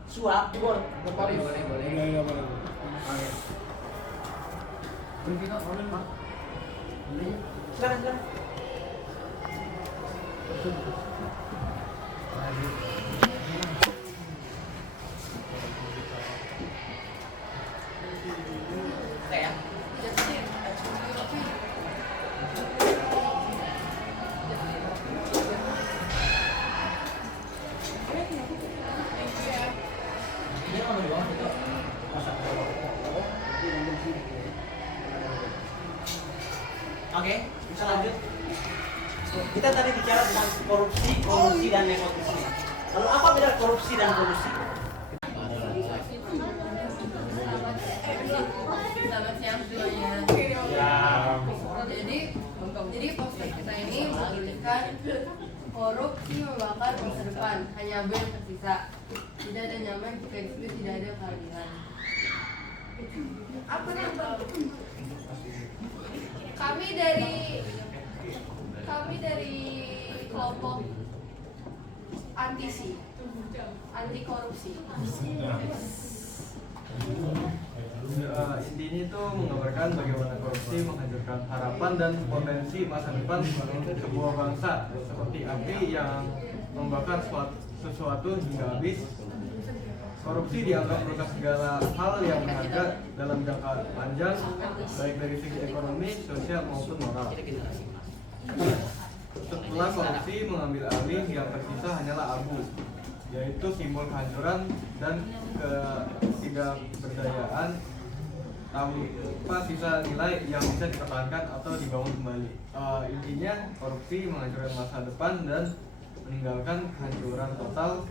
suap, boleh. Silakan. Oke, bisa lanjut. Kita tadi bicara tentang korupsi dan nepotisme. Lalu apa beda korupsi dan kolusi? Selamat siang semuanya. Jadi poster kita ini menuliskan korupsi membakar masa depan, hanya abu yang tersisa. Tidak ada nyaman jika di situ tidak ada keadilan. Apa yang kami dari kelompok anti korupsi. Intinya itu menggambarkan bagaimana korupsi menghancurkan harapan dan potensi masa depan sebuah bangsa, seperti api yang membakar sesuatu hingga habis. Korupsi dianggap merusak segala hal yang berharga dalam jangka panjang, baik dari segi ekonomi, sosial maupun moral. Setelah korupsi mengambil alih, yang tersisa hanyalah abu, yaitu simbol kehancuran dan ketidakberdayaan tanpa sisa nilai yang bisa dipertahankan atau dibangun kembali. Intinya korupsi menghancurkan masa depan dan meninggalkan kehancuran total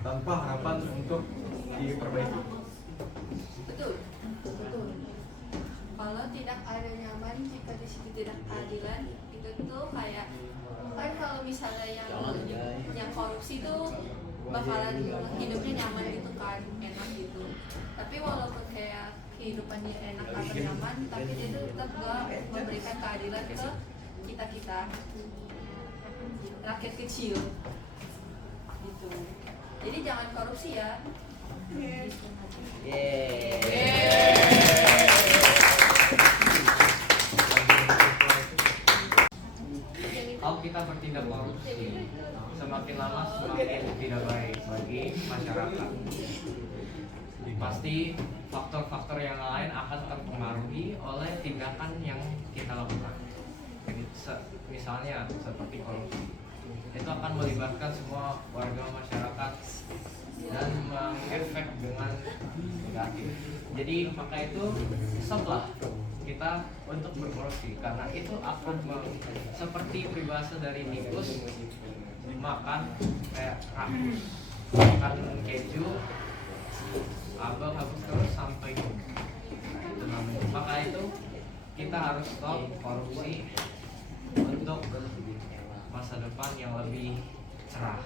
tanpa harapan untuk diperbaiki. Betul. Kalau tidak ada nyaman jika di situ tidak keadilan, itu tuh kayak kan kalau misalnya yang korupsi tuh bakalan hidupnya nyaman gitu kan, enak gitu. Tapi walaupun kayak kehidupannya enak atau nyaman, tapi dia tuh tetap gak memberikan keadilan ke kita rakyat kecil gitu. Jadi jangan korupsi ya. Kalau kita bertindak korupsi, semakin lama semakin tidak baik bagi masyarakat. Pasti faktor-faktor yang lain akan terpengaruhi oleh tindakan yang kita lakukan. Misalnya seperti korupsi, itu akan melibatkan semua warga masyarakat dan mengefek dengan negatif. Jadi maka itu stoplah kita untuk berkorupsi, karena itu akan seperti peribahasa dari tikus makan kayak rakus, makan keju abang hapus terus sampai maka itu kita harus stop korupsi untuk masa depan yang lebih cerah.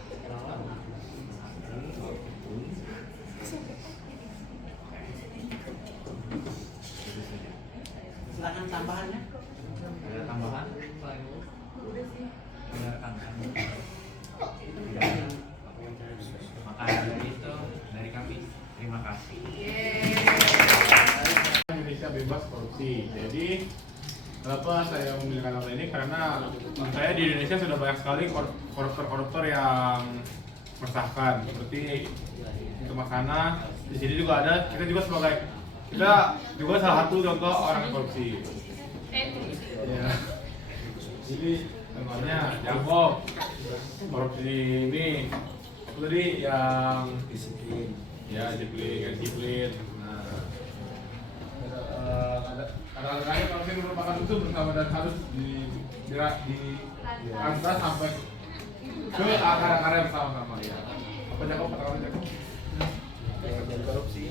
Silakan tambahannya. Ada tambahan? Dengarkan kan? Maka dari itu dari kami terima kasih. Indonesia bebas korupsi. Jadi kenapa saya memilih kanal ini? Karena menurut saya di Indonesia sudah banyak sekali koruptor-koruptor yang meresahkan. Seperti itu Mas Hana. Di sini juga ada. Kita juga salah satu contoh orang korupsi. Ya. Jadi contohnya Jakob korupsi ini tadi yang disiplin. Ya disiplin. Kadang-kadang korupsi merupakan itu bersama dan harus diantar sampai ke akar-akar yang bersama-sama ya. Apa Jakob? Kata-kata Jakob? Jangan korupsi.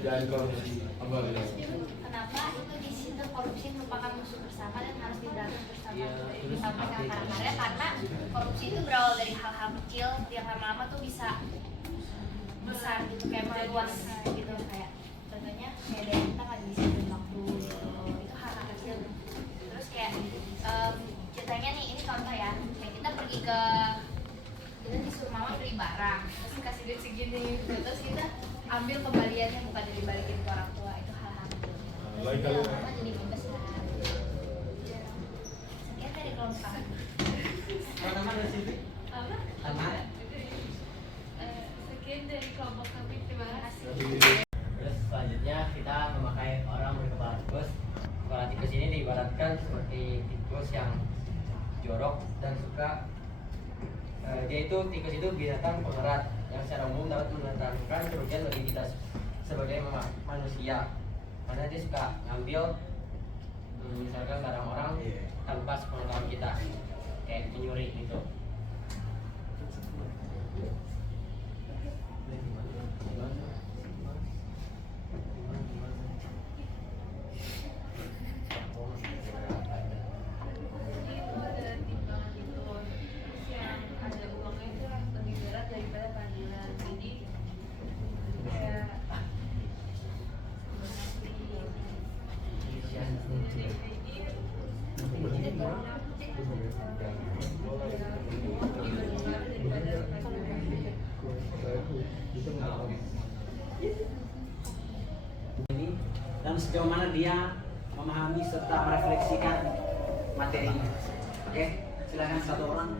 Jangan korupsi. Apa ya? Kenapa itu di situ korupsi merupakan musuh bersama dan harus diberantas bersama sampai ke akar-akarnya, karena korupsi itu berawal dari hal-hal kecil yang lama-lama tuh bisa besar gitu, kayak meluas gitu. Kayak contohnya kayak dari kita nggak disiplin waktu, itu hal-hal kecil. Terus kayak ceritanya nih, ini contoh ya, kayak kita pergi ke, kita disuruh mama beli barang, terus kasih duit segini, terus kita ambil kembaliannya, bukan dibalikin ke orang tua. Itu hal-hal kecil. Lama-lama jadi membesar. Sekian dari kelompok. Kalau nama dari sini? Apa? Nama? Sekian dari kelompok kami, terima kasih. Terus selanjutnya kita memakai orang berkepala tikus. Kepala tikus ini diibaratkan seperti tikus yang jorok dan suka. Tikus itu binatang pengerat yang secara umum dapat mendatangkan kerugian bagi kita sebagai manusia, karena dia suka ngambil misalkan barang orang tanpa sepengetahuan kita, kayak penyuri gitu. Dan sejauh mana dia memahami serta merefleksikan materinya. Oke, silakan satu orang.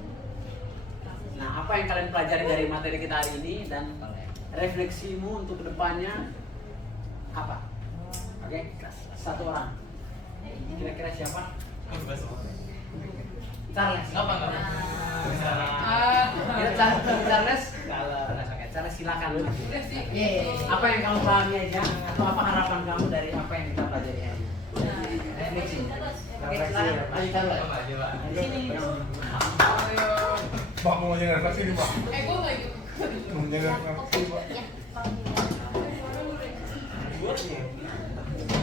Nah, apa yang kalian pelajari dari materi kita hari ini dan refleksimu untuk kedepannya apa? Oke, satu orang. Kira-kira siapa? Charles. Charles. Charles silakan. Apa yang kamu pahami aja atau apa harapan kamu dari apa yang kita pelajari hari ini? Refleksi. Oke, silakan. Ayo Charles. Di sini. Pak mau ngomongin refleksi nih Pak. Gue nggak ikut. Ngomongin refleksi Pak.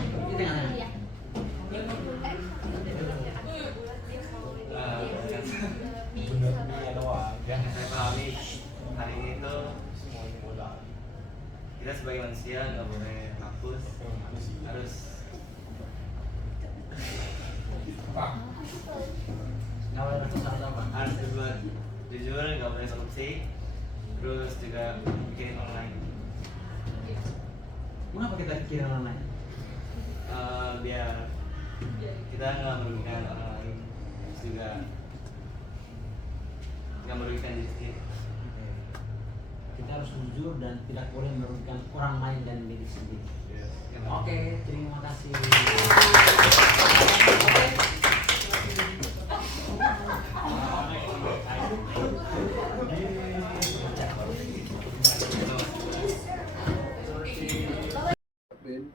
Ini dengan yang saya pahami hari ini tuh kita sebagai manusia nggak boleh hapus, harus berbuat jujur, nggak boleh korupsi, terus juga bikin online. Mengapa kita bikin online? Biar kita nggak merugikan orang lain, terus juga nggak merugikan diri sendiri. Kita harus jujur dan tidak boleh merugikan orang lain dan diri sendiri. Oke, terima kasih.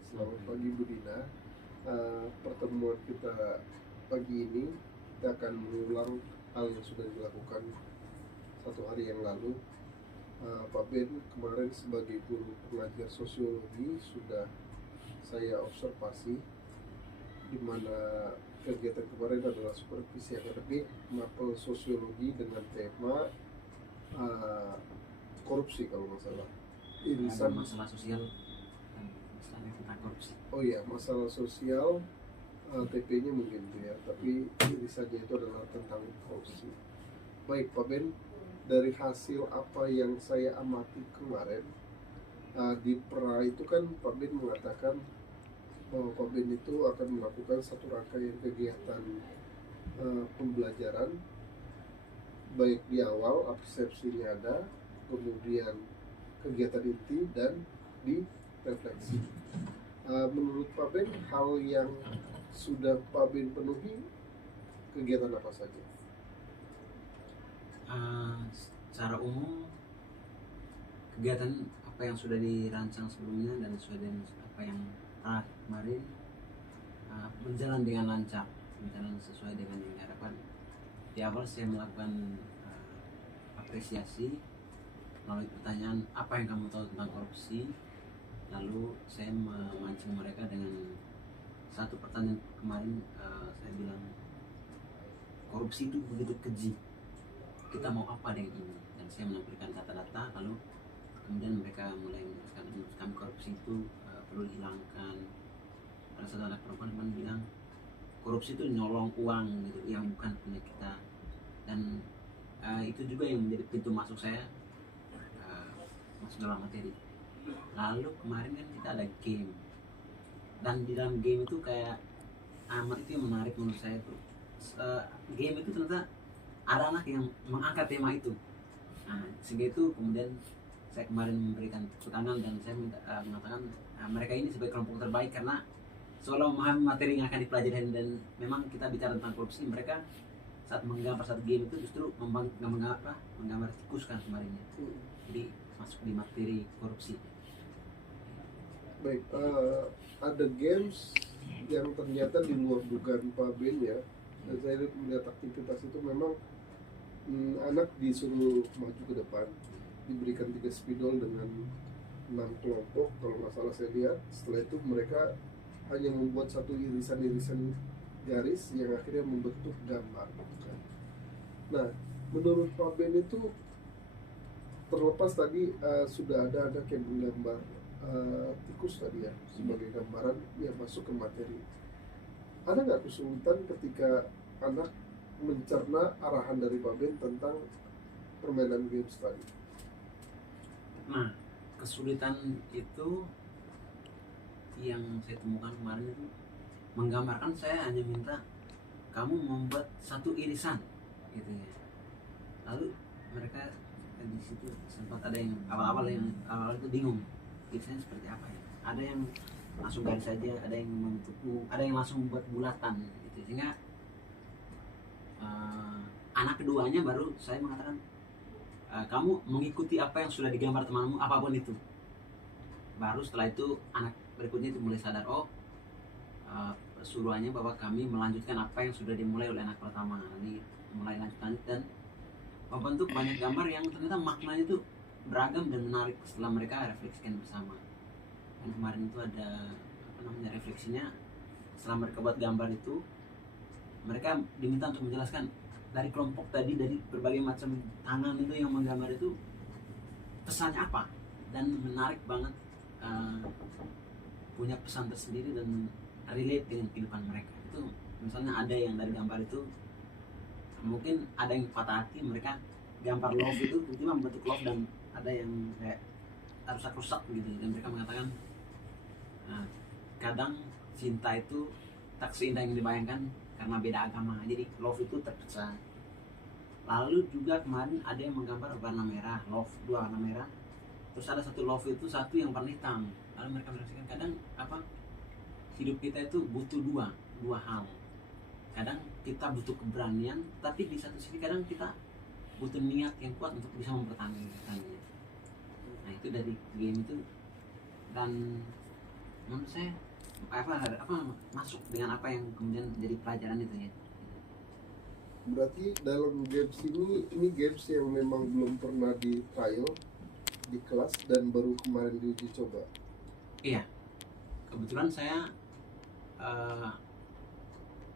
Selamat pagi Bu Dina. Pertemuan kita pagi ini kita akan mengulang hal yang sudah dilakukan 1 hari yang lalu, Pak Ben kemarin sebagai guru pengajar sosiologi sudah saya observasi, di mana kegiatan kemarin adalah supervisi akademik mapel sosiologi dengan tema korupsi kalau nggak salah. Irisan masalah sosial dan masalah tentang korupsi. Oh iya, masalah sosial, TP-nya mungkin tuh ya, tapi irisannya itu adalah tentang korupsi. Baik Pak Ben, dari hasil apa yang saya amati kemarin, di PRA itu kan Pak Ben mengatakan bahwa Pak Ben itu akan melakukan satu rangkaian kegiatan pembelajaran, baik di awal absepsinya ada, kemudian kegiatan inti dan di refleksi. Menurut Pak Ben, hal yang sudah Pak Ben penuhi kegiatan apa saja? Secara umum kegiatan apa yang sudah dirancang sebelumnya dan sesuai dengan apa yang kemarin berjalan dengan lancar, berjalan sesuai dengan yang diharapkan. Di awal saya melakukan apresiasi melalui pertanyaan apa yang kamu tahu tentang korupsi, lalu saya memancing mereka dengan satu pertanyaan kemarin. Saya bilang korupsi itu begitu keji, kita mau apa dengan ini, dan saya menampilkan data-data, lalu kemudian mereka mulai menjelaskan menurut kami korupsi itu perlu dihilangkan. Ada satu anak perempuan bilang korupsi itu nyolong uang gitu yang bukan punya kita, dan itu juga yang menjadi pintu masuk saya masuk dalam materi. Lalu kemarin kan kita ada game, dan di dalam game itu kayak amat itu yang menarik menurut saya tuh. Game itu ternyata ada anak yang mengangkat tema itu. Nah, sehingga itu kemudian saya kemarin memberikan tepuk tangan dan saya mengatakan mereka ini sebagai kelompok terbaik karena seolah memahami materi yang akan dipelajari, dan memang kita bicara tentang korupsi, mereka saat menggambar satu game itu justru menggambar tikus kan kemarinnya. Jadi masuk di materi korupsi. Baik, ada games yang ternyata di luar dugaan Pak Ben ya, dan saya melihat aktivitas itu memang anak disuruh maju ke depan, diberikan 3 spidol dengan 6 kelompok kalau nggak salah saya lihat. Setelah itu mereka hanya membuat satu irisan-irisan garis yang akhirnya membentuk gambar. Nah, menurut Pak Ben itu terlepas tadi sudah ada anak yang menggambar tikus tadi ya sebagai gambaran yang masuk ke materi. Ada nggak kesulitan ketika anak mencerna arahan dari Pak Ben tentang permainan games tadi? Nah, kesulitan itu yang saya temukan kemarin itu menggambarkan, saya hanya minta kamu membuat satu irisan gitu ya. Lalu mereka di situ sempat ada yang awal-awal itu bingung irisannya seperti apa ya. Ada yang langsung garis saja, ada yang membentuk, ada yang langsung membuat bulatan gitu. Sehingga anak keduanya baru saya mengatakan kamu mengikuti apa yang sudah digambar temanmu apapun itu. Baru setelah itu anak berikutnya itu mulai sadar, suruhannya bahwa kami melanjutkan apa yang sudah dimulai oleh anak pertama. Nanti mulai lanjut dan membentuk banyak gambar yang ternyata maknanya itu beragam dan menarik setelah mereka refleksikan bersama. Dan kemarin itu ada refleksinya setelah mereka buat gambar itu, mereka diminta untuk menjelaskan dari kelompok tadi, dari berbagai macam tangan itu yang menggambar itu pesannya apa, dan menarik banget, punya pesan tersendiri dan relate dengan kehidupan mereka. Itu misalnya ada yang dari gambar itu mungkin ada yang patah hati, mereka gambar love itu tiba-tiba membentuk love, dan ada yang kayak rusak-rusak gitu, dan mereka mengatakan kadang cinta itu tak seindah yang dibayangkan karena beda agama, jadi love itu terpecah. Lalu juga kemarin ada yang menggambar warna merah, love, 2 warna merah, terus ada satu love itu satu yang warna hitam. Lalu mereka merasakan kadang hidup kita itu butuh dua hal. Kadang kita butuh keberanian, tapi di satu sisi kadang kita butuh niat yang kuat untuk bisa mempertahankannya. Nah, itu dari game itu, dan menurut saya masuk dengan apa yang kemudian jadi pelajaran itu ya. Berarti dalam games ini games yang memang belum pernah di trial, di kelas dan baru kemarin diuji coba? Iya, kebetulan saya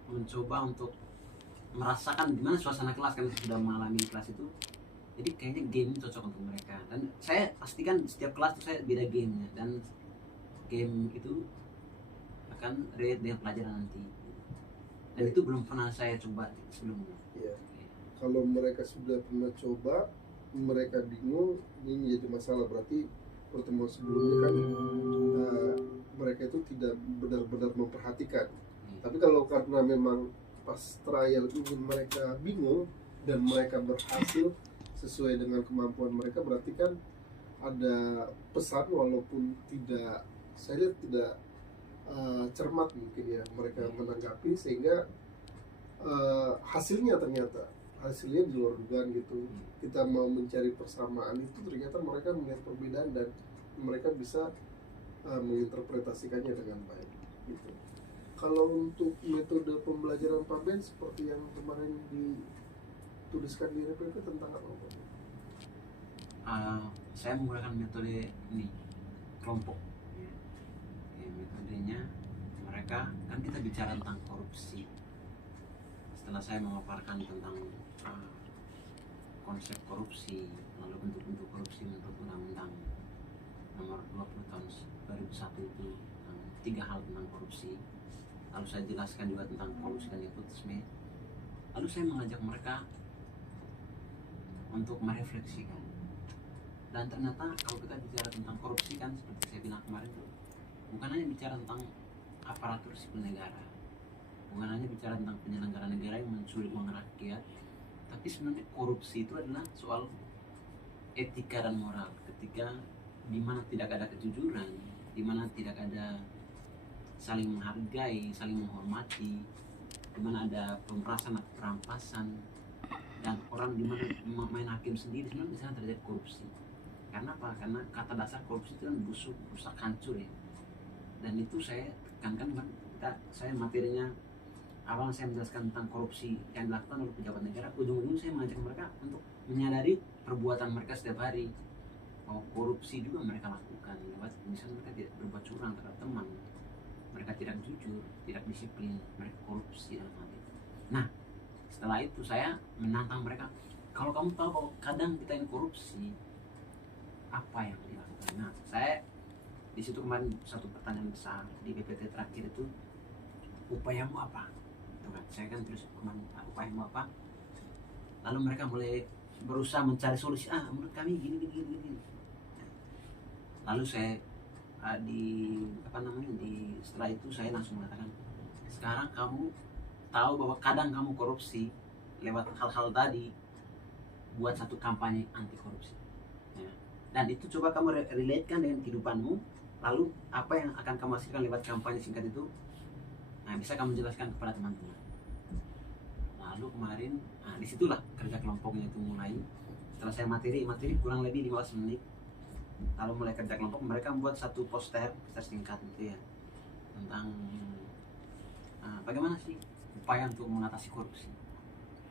mencoba untuk merasakan gimana suasana kelas, kan sudah mengalami kelas itu. Jadi kayaknya game ini cocok untuk mereka, dan saya pastikan setiap kelas tuh saya beda gamenya, dan game itu akan relate dengan pelajaran nanti, dan itu belum pernah saya coba sebelumnya. Ya. Kalau mereka sudah pernah coba, mereka bingung, ini jadi masalah. Berarti pertemuan sebelumnya kan mereka itu tidak benar-benar memperhatikan. Tapi kalau karena memang pas trial ini mereka bingung dan mereka berhasil sesuai dengan kemampuan mereka, berarti kan ada pesan walaupun tidak, saya lihat tidak cermat mungkin ya mereka menanggapi, sehingga hasilnya di luar dugaan gitu. Kita mau mencari persamaan itu, ternyata mereka melihat perbedaan dan mereka bisa menginterpretasikannya dengan baik gitu. Kalau untuk metode pembelajaran Pak Ben seperti yang kemarin dituliskan di RPP tentang apa Pak? Saya menggunakan metode ini, kelompok. Ya, metodenya mereka, kan kita bicara tentang korupsi. Setelah saya memaparkan tentang konsep korupsi, lalu bentuk-bentuk korupsi menurut Undang-Undang Nomor 20 Tahun 2001 itu, 3 hal tentang korupsi. Lalu saya jelaskan juga tentang korupsi dan nepotisme. Lalu saya mengajak mereka untuk merefleksikan. Dan ternyata kalau kita bicara tentang korupsi, kan seperti saya bilang kemarin tuh, bukan hanya bicara tentang aparatur sipil negara, bukan hanya bicara tentang penyelenggara negara yang mencuri uang rakyat, tapi sebenarnya korupsi itu adalah soal etika dan moral. Ketika di mana tidak ada kejujuran, di mana tidak ada saling menghargai, saling menghormati, di mana ada pemerasan atau perampasan, dan orang di mana main hakim sendiri, sebenarnya di sana terjadi korupsi. Karena apa? Karena kata dasar korupsi itu kan busuk, rusak, hancur ya. Dan itu saya tekankan, saya materinya awal saya menjelaskan tentang korupsi yang dilakukan oleh pejabat negara, ujung-ujung saya mengajak mereka untuk menyadari perbuatan mereka setiap hari. Oh, korupsi juga mereka lakukan lewat misalnya mereka tidak berbuat curang terhadap teman, mereka tidak jujur, tidak disiplin, mereka korupsi dalam hal itu. Nah, setelah itu saya menantang mereka, kalau kamu tahu bahwa kadang kita ini korupsi, apa yang dilakukan? Nah, saya di situ kemarin satu pertanyaan besar di PPT terakhir itu, upayamu apa? Itu kan, saya kan terus kemarin, upayamu apa? Lalu mereka mulai berusaha mencari solusi. Menurut kami gini. Lalu saya setelah itu saya langsung mengatakan, sekarang kamu tahu bahwa kadang kamu korupsi, lewat hal-hal tadi buat satu kampanye anti korupsi ya. Dan itu coba kamu relatekan dengan kehidupanmu, lalu apa yang akan kamu hasilkan lewat kampanye singkat itu, nah bisa kamu jelaskan kepada teman-teman. Lalu kemarin, disitulah kerja kelompoknya itu mulai. Setelah saya materi kurang lebih 15 menit, lalu mulai kerja kelompok, mereka membuat satu poster singkat gitu ya, tentang bagaimana sih upaya untuk mengatasi korupsi.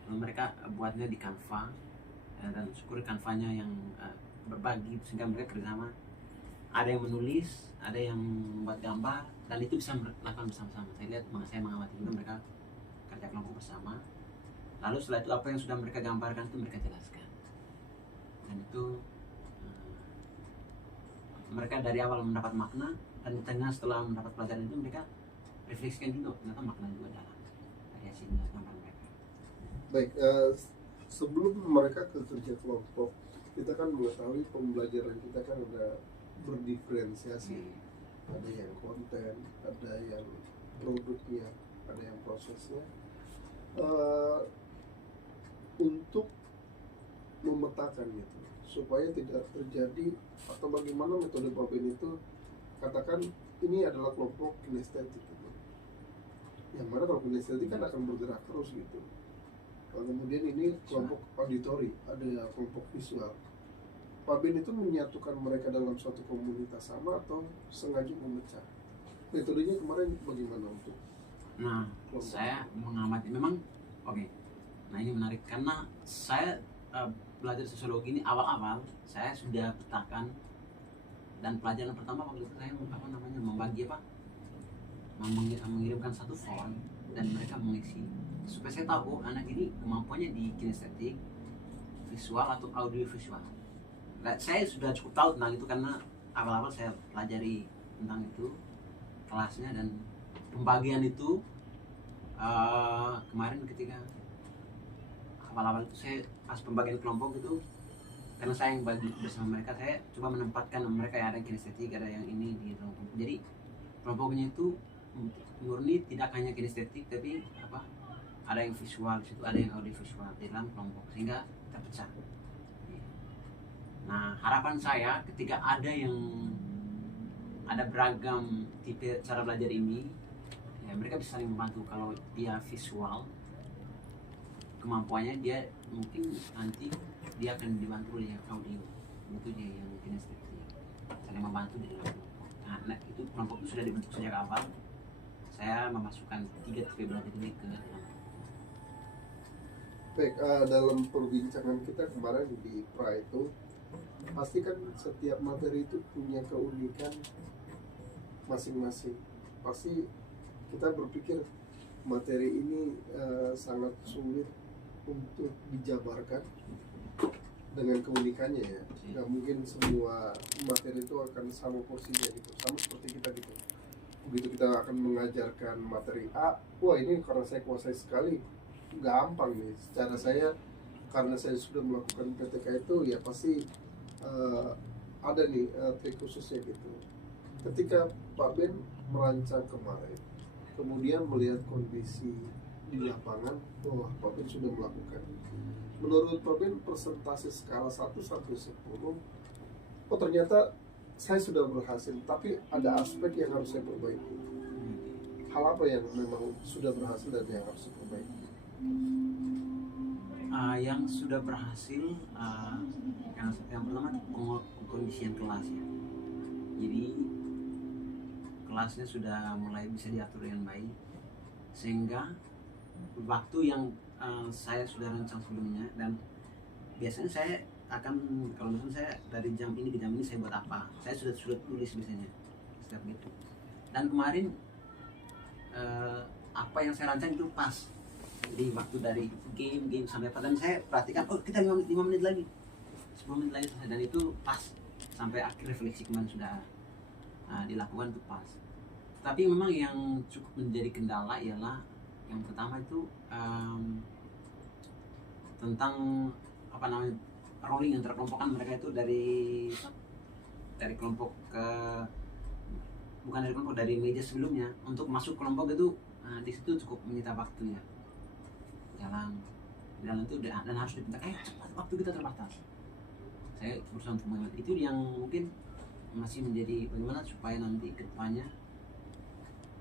Lalu mereka buatnya di Canva, dan syukur Canvanya yang berbagi, sehingga mereka kerjasama. Ada yang menulis, ada yang membuat gambar, dan itu bisa melakukan bersama-sama. Saya lihat, saya mengamati juga mereka kerja kelompok bersama. Lalu setelah itu apa yang sudah mereka gambarkan itu mereka jelaskan. Dan itu mereka dari awal mendapat makna, dan di tengah setelah mendapat pelajaran itu mereka refleksikan juga, ternyata makna juga dalam dari hasil gambar mereka. Baik, sebelum mereka ke kerja kelompok, kita kan mengetahui pembelajaran kita kan ada berdiferensiasi. Ada yang konten, ada yang produknya, ada yang prosesnya. Untuk memetakan gitu, supaya tidak terjadi, atau bagaimana metode Pak Ben itu, katakan ini adalah kelompok kinestetik gitu. Yang mana kalau kinestetik kan akan bergerak terus gitu. Kemudian ini kelompok auditori, ada kelompok visual. Pak Ben itu menyatukan mereka dalam suatu komunitas sama atau sengaja memecah? Metodenya kemarin bagaimana untuk? Nah, saya mengamati memang oke. Nah, ini menarik karena saya belajar sosiologi ini awal-awal saya sudah petakan, dan pelajaran pertama waktu itu saya mengirimkan satu form dan mereka mengisi supaya saya tahu anak ini kemampuannya di kinestetik, visual atau audio visual. Nah, saya sudah cukup tahu tentang itu karena awal-awal saya pelajari tentang itu kelasnya, dan pembagian itu kemarin ketika awal-awal itu saya pas pembagian kelompok itu, karena saya yang bagi bersama mereka, saya coba menempatkan mereka yang ada yang kinestetik, ada yang ini di kelompok. Jadi kelompoknya itu murni tidak hanya kinestetik, tapi ada yang visual di situ, ada yang audio visual di dalam kelompok, sehingga terpecah. Nah, harapan saya ketika ada beragam tipe cara belajar ini, ya mereka bisa saling membantu. Kalau dia visual kemampuannya, dia mungkin nanti dia akan dibantu oleh audio, itu dia yang kinestetik, saling membantu di dalam kelompok. Nah, itu kelompok itu sudah dibentuk sejak awal. Saya memasukkan 3 tipe belajar ini ke dalam. Baik, dalam perbincangan kita kemarin di pra itu, pasti kan setiap materi itu punya keunikan masing-masing. Pasti kita berpikir materi ini sangat sulit untuk dijabarkan dengan keunikannya ya. Nggak mungkin semua materi itu akan sama porsinya gitu, sama seperti kita gitu. Begitu kita akan mengajarkan materi A, wah ini karena saya kuasai sekali, gampang nih. Secara saya, karena saya sudah melakukan PTK itu, ya pasti ada nih trik khususnya gitu. Ketika Pak Ben merancang kemarin, kemudian melihat kondisi di lapangan, wah Pak Ben sudah melakukan. Menurut Pak Ben, persentase skala 1 sampai 10, oh ternyata saya sudah berhasil, tapi ada aspek yang harus saya perbaiki. Hal apa yang memang sudah berhasil dan yang harus saya perbaiki? Yang sudah berhasil, yang pertama pengkondisian kelas ya. Jadi kelasnya sudah mulai bisa diatur dengan baik, sehingga waktu yang saya sudah rancang sebelumnya, dan biasanya saya akan, kalau misalnya saya dari jam ini ke jam ini saya buat apa, saya sudah tulis biasanya setiap gitu. Dan kemarin apa yang saya rancang itu pas. Jadi waktu dari game sampai apa, dan saya perhatikan, oh kita 5 menit lagi, 10 menit lagi, dan itu pas sampai akhir refleksi kemarin sudah dilakukan itu pas. Tapi memang yang cukup menjadi kendala ialah yang pertama itu tentang rolling antara kelompokan mereka itu dari kelompok ke, bukan dari kelompok, dari meja sebelumnya untuk masuk kelompok itu, di situ cukup menyita waktu ya. Jalan itu dan harus dipinta, cepat, waktu kita terbatas. Saya berusaha untuk mengingat itu, yang mungkin masih menjadi bagaimana supaya nanti kedepannya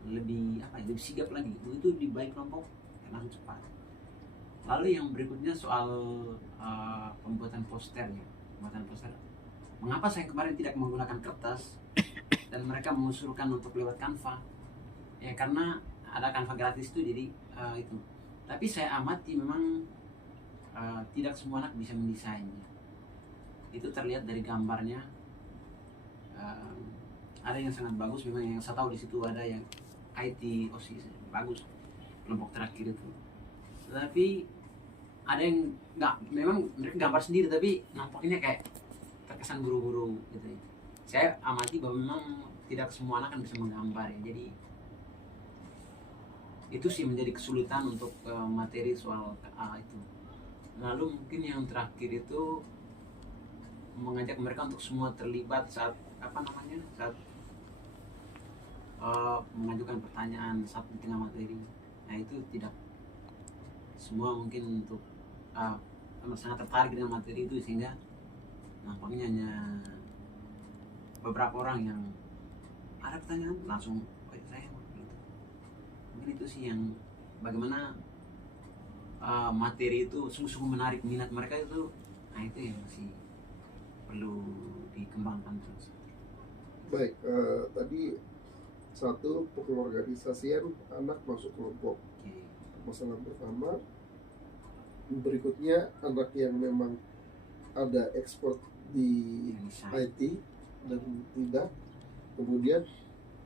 lebih sigap lagi. Itu di baik kelompok langsung cepat. Lalu yang berikutnya soal pembuatan posternya. Mengapa saya kemarin tidak menggunakan kertas dan mereka mengusulkan untuk lewat Canva? Ya karena ada Canva gratis itu, jadi itu. Tapi saya amati memang tidak semua anak bisa mendesainnya. Itu terlihat dari gambarnya. Ada yang sangat bagus, memang yang saya tahu di situ ada yang IT OSIS bagus, kelompok terakhir itu. Tapi ada yang nggak, memang mereka gambar sendiri tapi nampaknya kayak terkesan buru-buru gitu. Saya amati bahwa memang tidak semua anak kan bisa menggambar ya. Jadi itu sih menjadi kesulitan untuk materi soal itu. Lalu mungkin yang terakhir itu mengajak mereka untuk semua terlibat saat mengajukan pertanyaan saat di tengah materi. Nah itu tidak semua mungkin untuk sangat tertarik dengan materi itu, sehingga nampaknya hanya beberapa orang yang ada pertanyaan langsung saya gitu. Mungkin itu sih yang bagaimana materi itu sungguh-sungguh menarik minat mereka itu. Nah itu yang masih perlu dikembangkan terus. Baik, tadi satu, pengorganisasian anak masuk kelompok. Masalah pertama, berikutnya anak yang memang ada ekspor di IT dan tidak, kemudian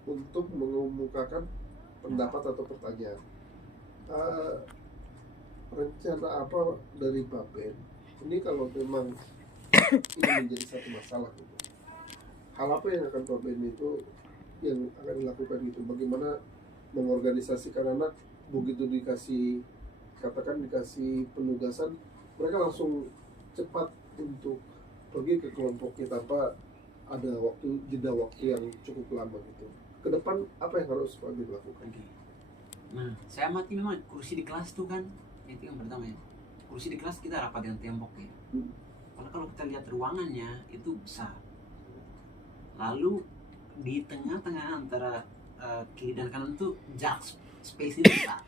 untuk mengemukakan pendapat atau pertanyaan. Rencana apa dari Pak Ben ini kalau memang ini menjadi satu masalah gitu, hal apa yang akan Pak Ben itu yang akan dilakukan gitu, bagaimana mengorganisasikan anak begitu dikasih penugasan mereka langsung cepat untuk pergi ke kelompoknya tanpa ada jeda waktu yang cukup lama gitu. Ke depan apa yang harus Pak Ben lakukan? Nah, saya amati memang kursi di kelas tuh kan, itu yang pertama ya. Kursi di kelas kita rapat dengan tembok ya. Kalau kita lihat ruangannya itu besar. Lalu di tengah-tengah antara kiri dan kanan tuh jarak space itu besar.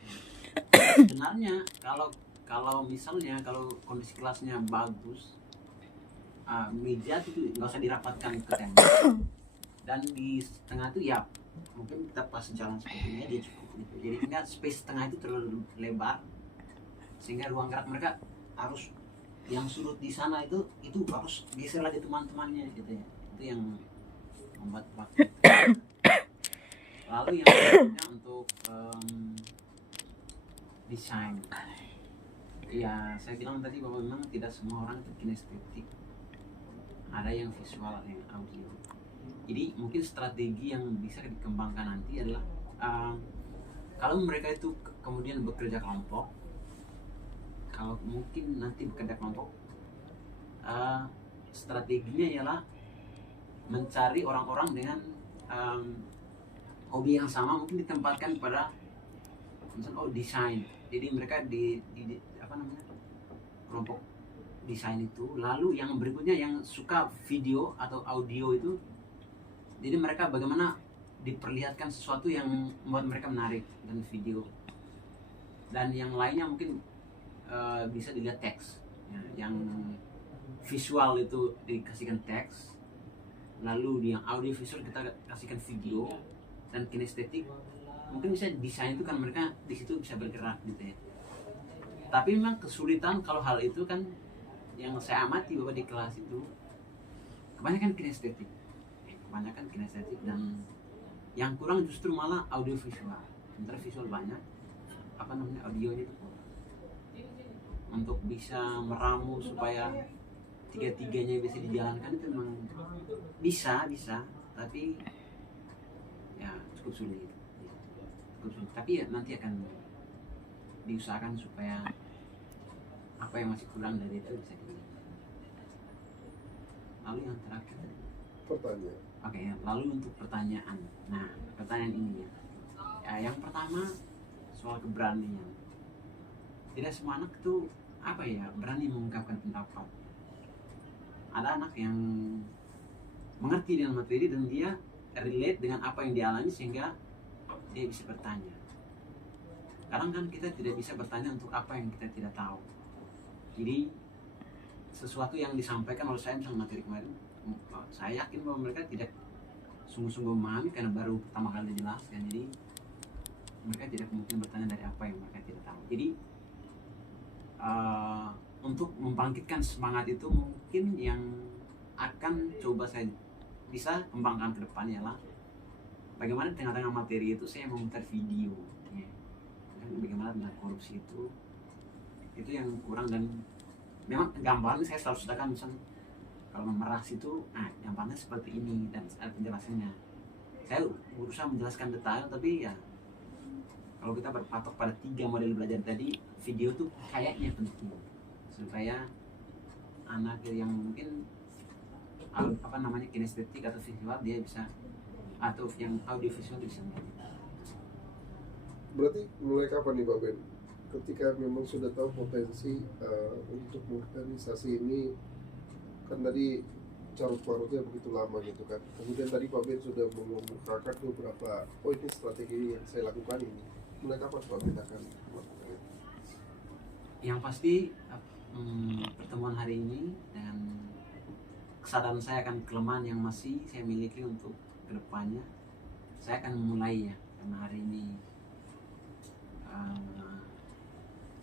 Sebenarnya kalau misalnya kalau kondisi kelasnya bagus, meja itu nggak usah dirapatkan ke tembok. Dan di tengah itu ya mungkin kita pas jalan seperti ini aja cukup gitu. Jadi sehingga space tengah itu terlalu lebar sehingga ruang gerak mereka harus yang sudut di sana itu harus geser lagi teman-temannya gitu ya. Itu yang membuat waktu. Lalu yang berikutnya untuk desain. Ya saya bilang tadi bahwa memang tidak semua orang itu kinestetik. Ada yang visual, ada yang audio. Jadi mungkin strategi yang bisa dikembangkan nanti adalah kalau mereka itu kemudian bekerja kelompok, kalau mungkin nanti bekerja kelompok, strateginya ialah mencari orang-orang dengan hobi yang sama, mungkin ditempatkan pada misalnya desain. Jadi mereka di kelompok desain itu. Lalu yang berikutnya yang suka video atau audio itu, jadi mereka bagaimana diperlihatkan sesuatu yang membuat mereka menarik dan video. Dan yang lainnya mungkin bisa dilihat teks ya, yang visual itu dikasihkan teks, lalu yang audio visual kita kasihkan video, dan kinestetik mungkin bisa desain itu kan mereka di situ bisa bergerak gitu ya. Tapi memang kesulitan kalau hal itu kan yang saya amati bahwa di kelas itu kebanyakan kinestetik dan yang kurang justru malah audio visual. Sementara visual banyak, audionya itu kurang. Untuk bisa meramu supaya tiga-tiganya bisa dijalankan itu memang bisa, tapi ya cukup sulit. Tapi ya nanti akan diusahakan supaya apa yang masih kurang dari itu bisa dilihat. Lalu yang terakhir pertanyaan. Oke, lalu untuk pertanyaan. Nah, pertanyaan ini ya. Yang pertama soal keberanian. Tidak semua anak tuh berani mengungkapkan pendapat. Ada anak yang mengerti dengan materi dan dia relate dengan apa yang dialami sehingga dia bisa bertanya. Kadang kan kita tidak bisa bertanya untuk apa yang kita tidak tahu. Jadi sesuatu yang disampaikan oleh saya misalnya materi kemarin, saya yakin bahwa mereka tidak sungguh-sungguh memahami karena baru pertama kali dijelaskan. Jadi mereka tidak mungkin bertanya dari apa yang mereka tidak tahu. Jadi untuk membangkitkan semangat itu mungkin yang akan coba saya bisa kembangkan ke depannya lah bagaimana di tengah-tengah materi itu saya memutar video ya. Bagaimana tentang korupsi itu yang kurang, dan memang gambarnya saya selalu sudakan misalnya kalau memeras itu gambarnya seperti ini dan ada penjelasannya. Saya berusaha menjelaskan detail, tapi ya kalau kita berpatok pada 3 model belajar tadi, video tuh kayaknya penting supaya anak yang mungkin kinestetik atau visual dia bisa, atau yang audio visual bisa melihat. Berarti mulai kapan nih Pak Ben? Ketika memang sudah tahu potensi untuk organisasi ini, kan tadi carut-marutnya begitu lama gitu kan. Kemudian tadi Pak Ben sudah mengemukakan beberapa poin strategi yang saya lakukan ini. Mulai kapan Pak Ben akan melakukannya? Yang pasti pertemuan hari ini dan kesadaran saya akan kelemahan yang masih saya miliki untuk kedepannya, saya akan memulai ya, karena hari ini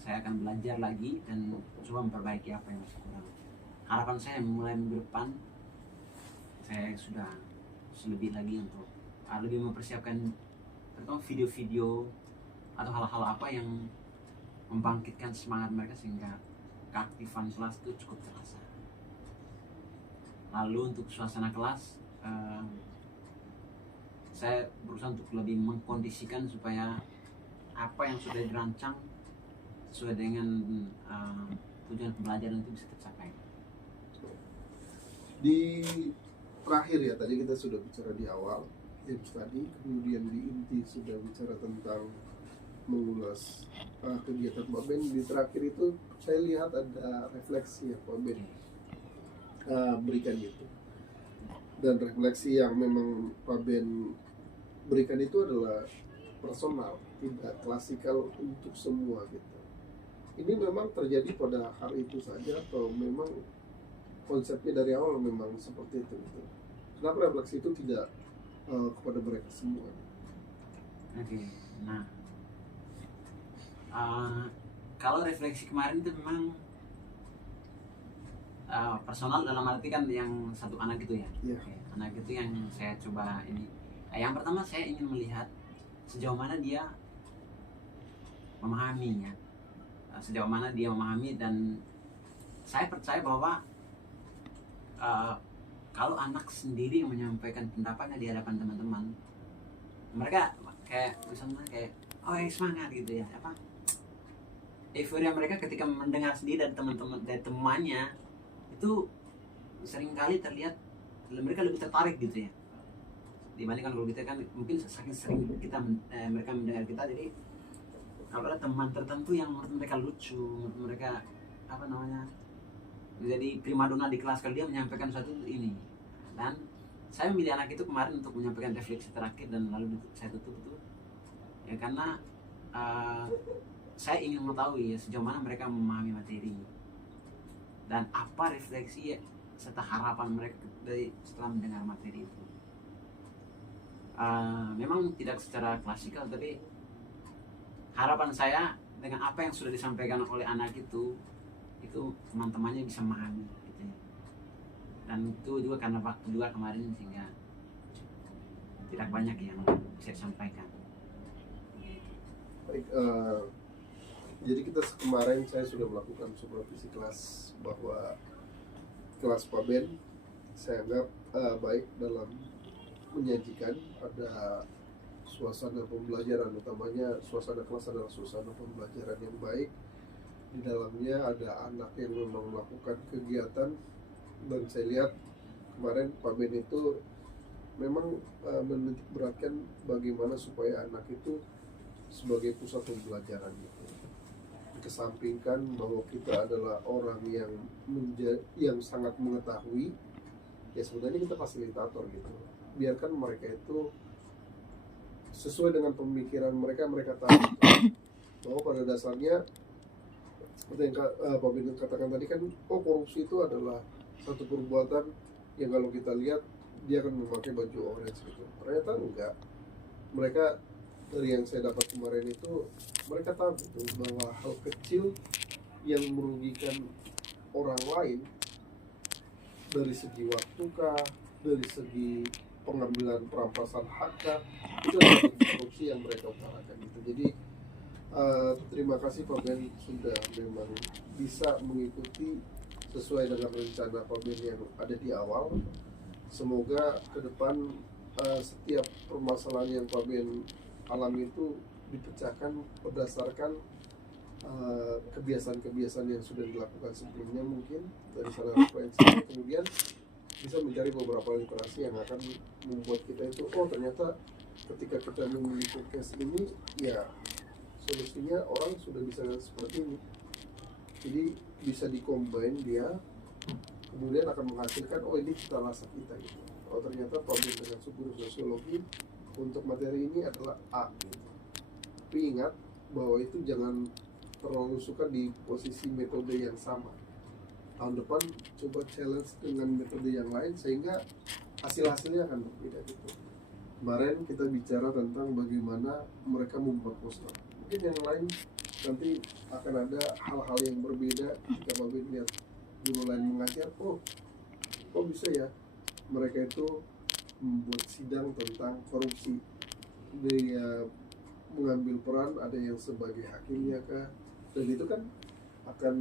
saya akan belajar lagi dan coba memperbaiki apa yang masih kurang. Harapan saya mulai minggu depan saya sudah lebih lagi untuk lebih mempersiapkan terutama video-video atau hal-hal apa yang membangkitkan semangat mereka sehingga keaktifan kelas itu cukup terasa. Lalu untuk suasana kelas saya berusaha untuk lebih mengkondisikan supaya apa yang sudah dirancang sesuai dengan tujuan pembelajaran itu bisa tercapai. Di terakhir ya, tadi kita sudah bicara di awal tadi, kemudian di inti sudah bicara tentang mengulas kegiatan Pak Ben. Di terakhir itu saya lihat ada refleksi yang Pak Ben berikan itu, dan refleksi yang memang Pak Ben berikan itu adalah personal, tidak klasikal untuk semua gitu. Ini memang terjadi pada hari itu saja atau memang konsepnya dari awal memang seperti itu gitu? Kenapa refleksi itu tidak kepada mereka semua? Oke, nah kalau refleksi kemarin itu memang personal dalam arti kan yang satu anak itu ya. Yeah. Oke, anak itu yang saya coba ini. Yang pertama saya ingin melihat sejauh mana dia memahaminya, sejauh mana dia memahami, dan saya percaya bahwa kalau anak sendiri yang menyampaikan pendapatnya di hadapan teman-teman, mereka kayak misalnya kayak semangat gitu ya, apa euforia mereka ketika mendengar sendiri dari teman-teman, dari temannya itu seringkali terlihat mereka lebih tertarik gitu ya, dibandingkan kalau kita kan mungkin saking sering kita mereka mendengar kita, jadi kalau ada teman tertentu yang menurut mereka lucu, menurut mereka apa namanya jadi primadona di kelas, kalau dia menyampaikan sesuatu ini. Dan saya memilih anak itu kemarin untuk menyampaikan refleksi terakhir dan lalu saya tutup itu ya karena saya ingin mengetahui ya sejauh mana mereka memahami materi dan apa refleksi ya, serta harapan mereka dari setelah mendengar materi itu. Memang tidak secara klasikal, tapi harapan saya dengan apa yang sudah disampaikan oleh anak itu teman-temannya bisa memahami gitu ya. Dan itu juga karena waktu juga kemarin sehingga tidak banyak yang bisa disampaikan. Baik, jadi kita kemarin saya sudah melakukan supervisi kelas bahwa kelas Pak Ben saya anggap baik dalam menyajikan, ada suasana pembelajaran, utamanya suasana kelas adalah suasana pembelajaran yang baik. Di dalamnya ada anak yang memang melakukan kegiatan, dan saya lihat kemarin Pak Ben itu memang menitik beratkan bagaimana supaya anak itu sebagai pusat pembelajaran gitu. Dikesampingkan bahwa kita adalah orang yang sangat mengetahui, ya sebenarnya kita fasilitator gitu. Biarkan mereka itu sesuai dengan pemikiran mereka tahu bahwa pada dasarnya seperti yang Pak Ben katakan tadi kan, korupsi itu adalah satu perbuatan yang kalau kita lihat dia akan memakai baju orange gitu. Ternyata enggak. Mereka dari yang saya dapat kemarin itu, mereka tahu gitu bahwa hal kecil yang merugikan orang lain dari segi waktu kah, dari segi pengambilan perampasan hak kah, itu adalah korupsi yang mereka utarakan gitu. Jadi terima kasih Pak Ben sudah memang bisa mengikuti sesuai dengan rencana Pak Ben yang ada di awal. Semoga ke depan setiap permasalahan yang Pak Ben alami itu dipecahkan berdasarkan kebiasaan-kebiasaan yang sudah dilakukan sebelumnya, mungkin dari sana referensi, kemudian bisa mencari beberapa literasi yang akan membuat kita itu ternyata ketika kita memiliki case ini ya solusinya orang sudah bisa seperti ini, jadi bisa dikombin dia, kemudian akan menghasilkan ini cita rasa kita gitu. Ternyata problem dengan subguru sosiologi untuk materi ini adalah A gitu. Tapi ingat bahwa itu jangan terlalu suka di posisi metode yang sama. Tahun depan coba challenge dengan metode yang lain sehingga hasil-hasilnya akan berbeda gitu. Kemarin kita bicara tentang bagaimana mereka membuat poster. Mungkin yang lain nanti akan ada hal-hal yang berbeda ketika Pak Ben lihat guru lain mengajar, oh kok bisa ya mereka itu membuat sidang tentang korupsi, dia mengambil peran, ada yang sebagai hakimnya kah, dan itu kan akan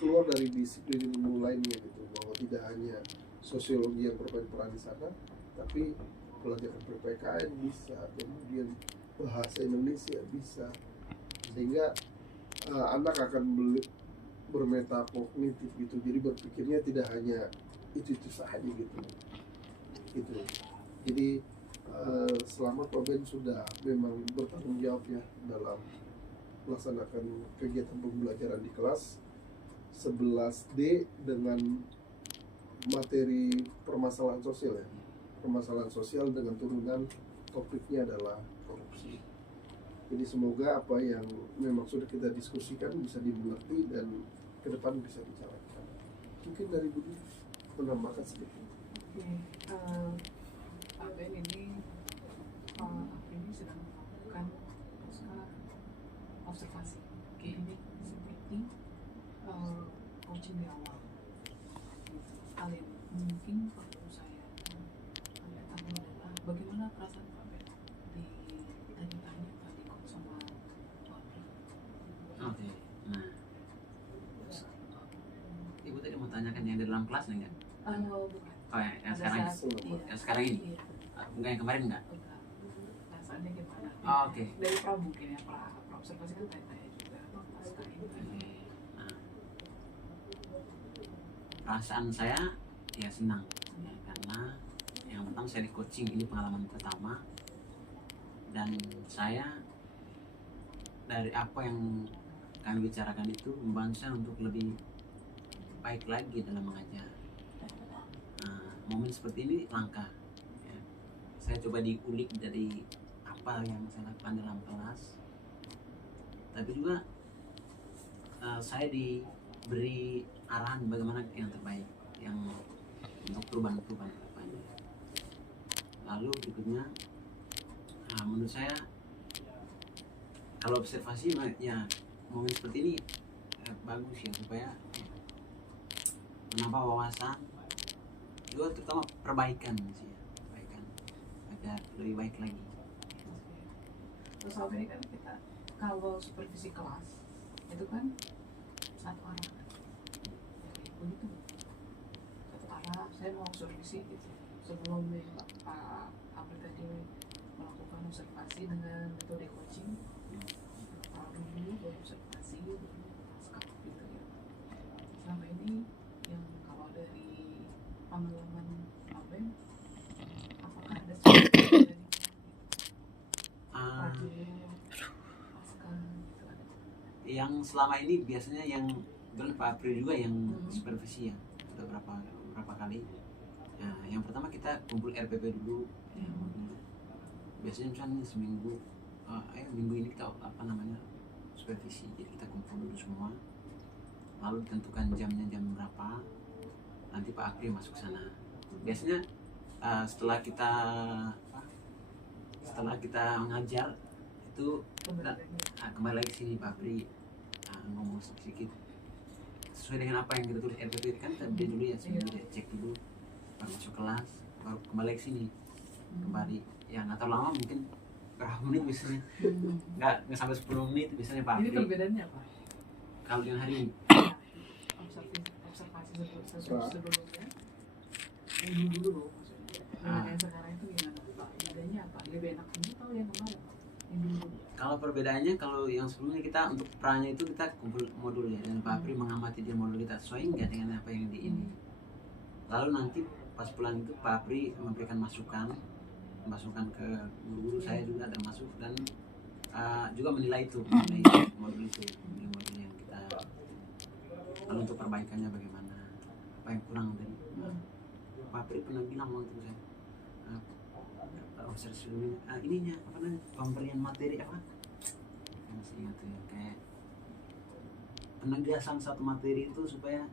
keluar dari disiplin ilmu lainnya gitu, bahwa tidak hanya sosiologi yang bermain peran di sana, tapi pelajaran PPKN bisa, kemudian bahasa Indonesia bisa, sehingga anak akan bermetakognitif gitu, jadi berpikirnya tidak hanya itu saja gitu. Jadi selamat Pak Ben sudah memang bertanggung jawab ya dalam melaksanakan kegiatan pembelajaran di kelas 11D dengan materi permasalahan sosial ya, permasalahan sosial dengan turunan topiknya adalah korupsi. Jadi semoga apa yang memang sudah kita diskusikan bisa dimengerti dan ke depan bisa dijalankan. Mungkin dari Budi menambahkan sedikit. Pak Ben ini sedang melakukan observasi klinik seperti coaching di awal. Kalian mungkin perlu saya tahu adalah bagaimana perasaan Pak Ben ditanya-tanya tadi kok sama Pak Ben. Oke, nah Ibu tadi mau tanyakan yang di dalam kelas enggak? Bukan. Oh ya, yang sekarang yang sekarang ini? Bukan yang kemarin enggak? Perasaannya gimana? Oh, oke. Dari Pra mungkin ya, Pra observasi kan tanya-tanya juga pasca ini. Nah, perasaan saya ya senang ya, karena yang pertama saya di coaching, ini pengalaman pertama, dan saya dari apa yang kami bicarakan itu membantu saya untuk lebih baik lagi dalam mengajar. Nah, momen seperti ini langka ya. Saya coba diulik dari apa yang saya lakukan dalam kelas, tapi juga saya diberi arahan bagaimana yang terbaik yang untuk perubahan-perubahan kedepannya. Lalu berikutnya, menurut saya kalau observasi ya momen seperti ini bagus ya, supaya menambah wawasan juga, terutama perbaikan sih ya, perbaikan agar lebih baik lagi. Terus saat ini kan kita kalau supervisi kelas itu kan satu arah, begitu satu arah. Saya mau supervisi gitu sebelum Pak April tadi melakukan observasi dengan metode coaching, dulu observasi dulu pasca gitu ya. Selama ini yang kalau dari pengalaman Pak Ben, apakah ada sesuatu yang selama ini biasanya yang bukan Pak April juga yang supervisi ya, sudah berapa kali. Nah, yang pertama kita kumpul RPP dulu ya, biasanya misalnya seminggu, minggu ini kita supervisi, jadi kita kumpul dulu semua, lalu tentukan jamnya jam berapa, nanti Pak April masuk sana. Biasanya setelah kita mengajar itu kembali lagi sini Pak Pri ngomong sedikit sesuai dengan apa yang kita tulis RPP kan, tadi dulu ya seminggu dia cek dulu, baru masuk kelas, baru kembali ke sini kembali ya, nggak terlalu lama, mungkin berapa menit biasanya, nggak sampai 10 menit biasanya Pak Pri. Ini perbedaannya apa? Kalau dengan hari ini observasi sebelumnya yang dulu maksudnya, yang sekarang itu gimana Pak? Bedanya apa? Lebih enak ini atau yang kemarin? Kalau perbedaannya, kalau yang sebelumnya kita untuk perannya itu kita kumpul modul ya, dan Pak Apri mengamati di modul kita sesuai enggak dengan apa yang di ini. Lalu nanti pas pulang itu Pak Apri memberikan masukan ke guru-guru, saya juga termasuk, dan juga menilai itu, modul itu, modul yang kita. Lalu untuk perbaikannya bagaimana, apa yang kurang dari Pak Apri pernah bilang waktu itu saya. Ininya apa namanya, pemberian materi apa? Masih ingat tuh ya, kayak penegasan satu materi itu supaya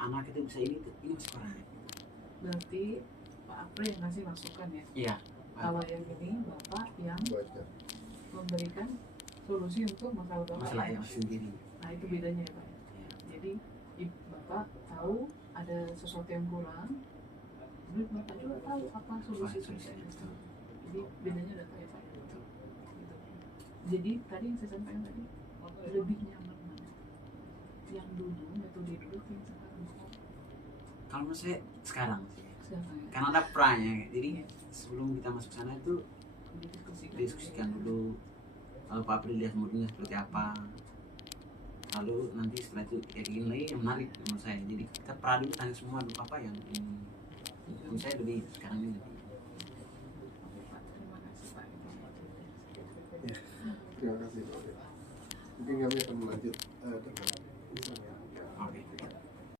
anak itu bisa ini masih kurang. Berarti Pak April yang ngasih masukan ya? Iya. Kalau yang ini Bapak yang memberikan solusi untuk masalah Bapak. Masalah yang sendiri. Nah, itu bedanya ya, Pak. Jadi Bapak tahu ada sesuatu yang kurang, tapi Bapak juga tahu apa solusinya. Jadi bedanya ada ya, Pak. Gitu. Jadi tadi yang saya sampaikan tadi lebih nyaman mana? Yang dulu metode dulu yang sekarang. Kalau menurut saya sekarang sih. Sekarang ya. Karena ada pra-nya, jadi sebelum kita masuk sana itu diskusikan dulu Pak April lihat moodnya seperti apa, lalu nanti setelah itu kita bikin lagi yang menarik menurut saya. Jadi kita pra dulu, tanya semua dulu apa yang menurut saya lebih sekarang ini lebih. Ya, terima kasih Pak. Mungkin kami akan melanjut dengan Oke.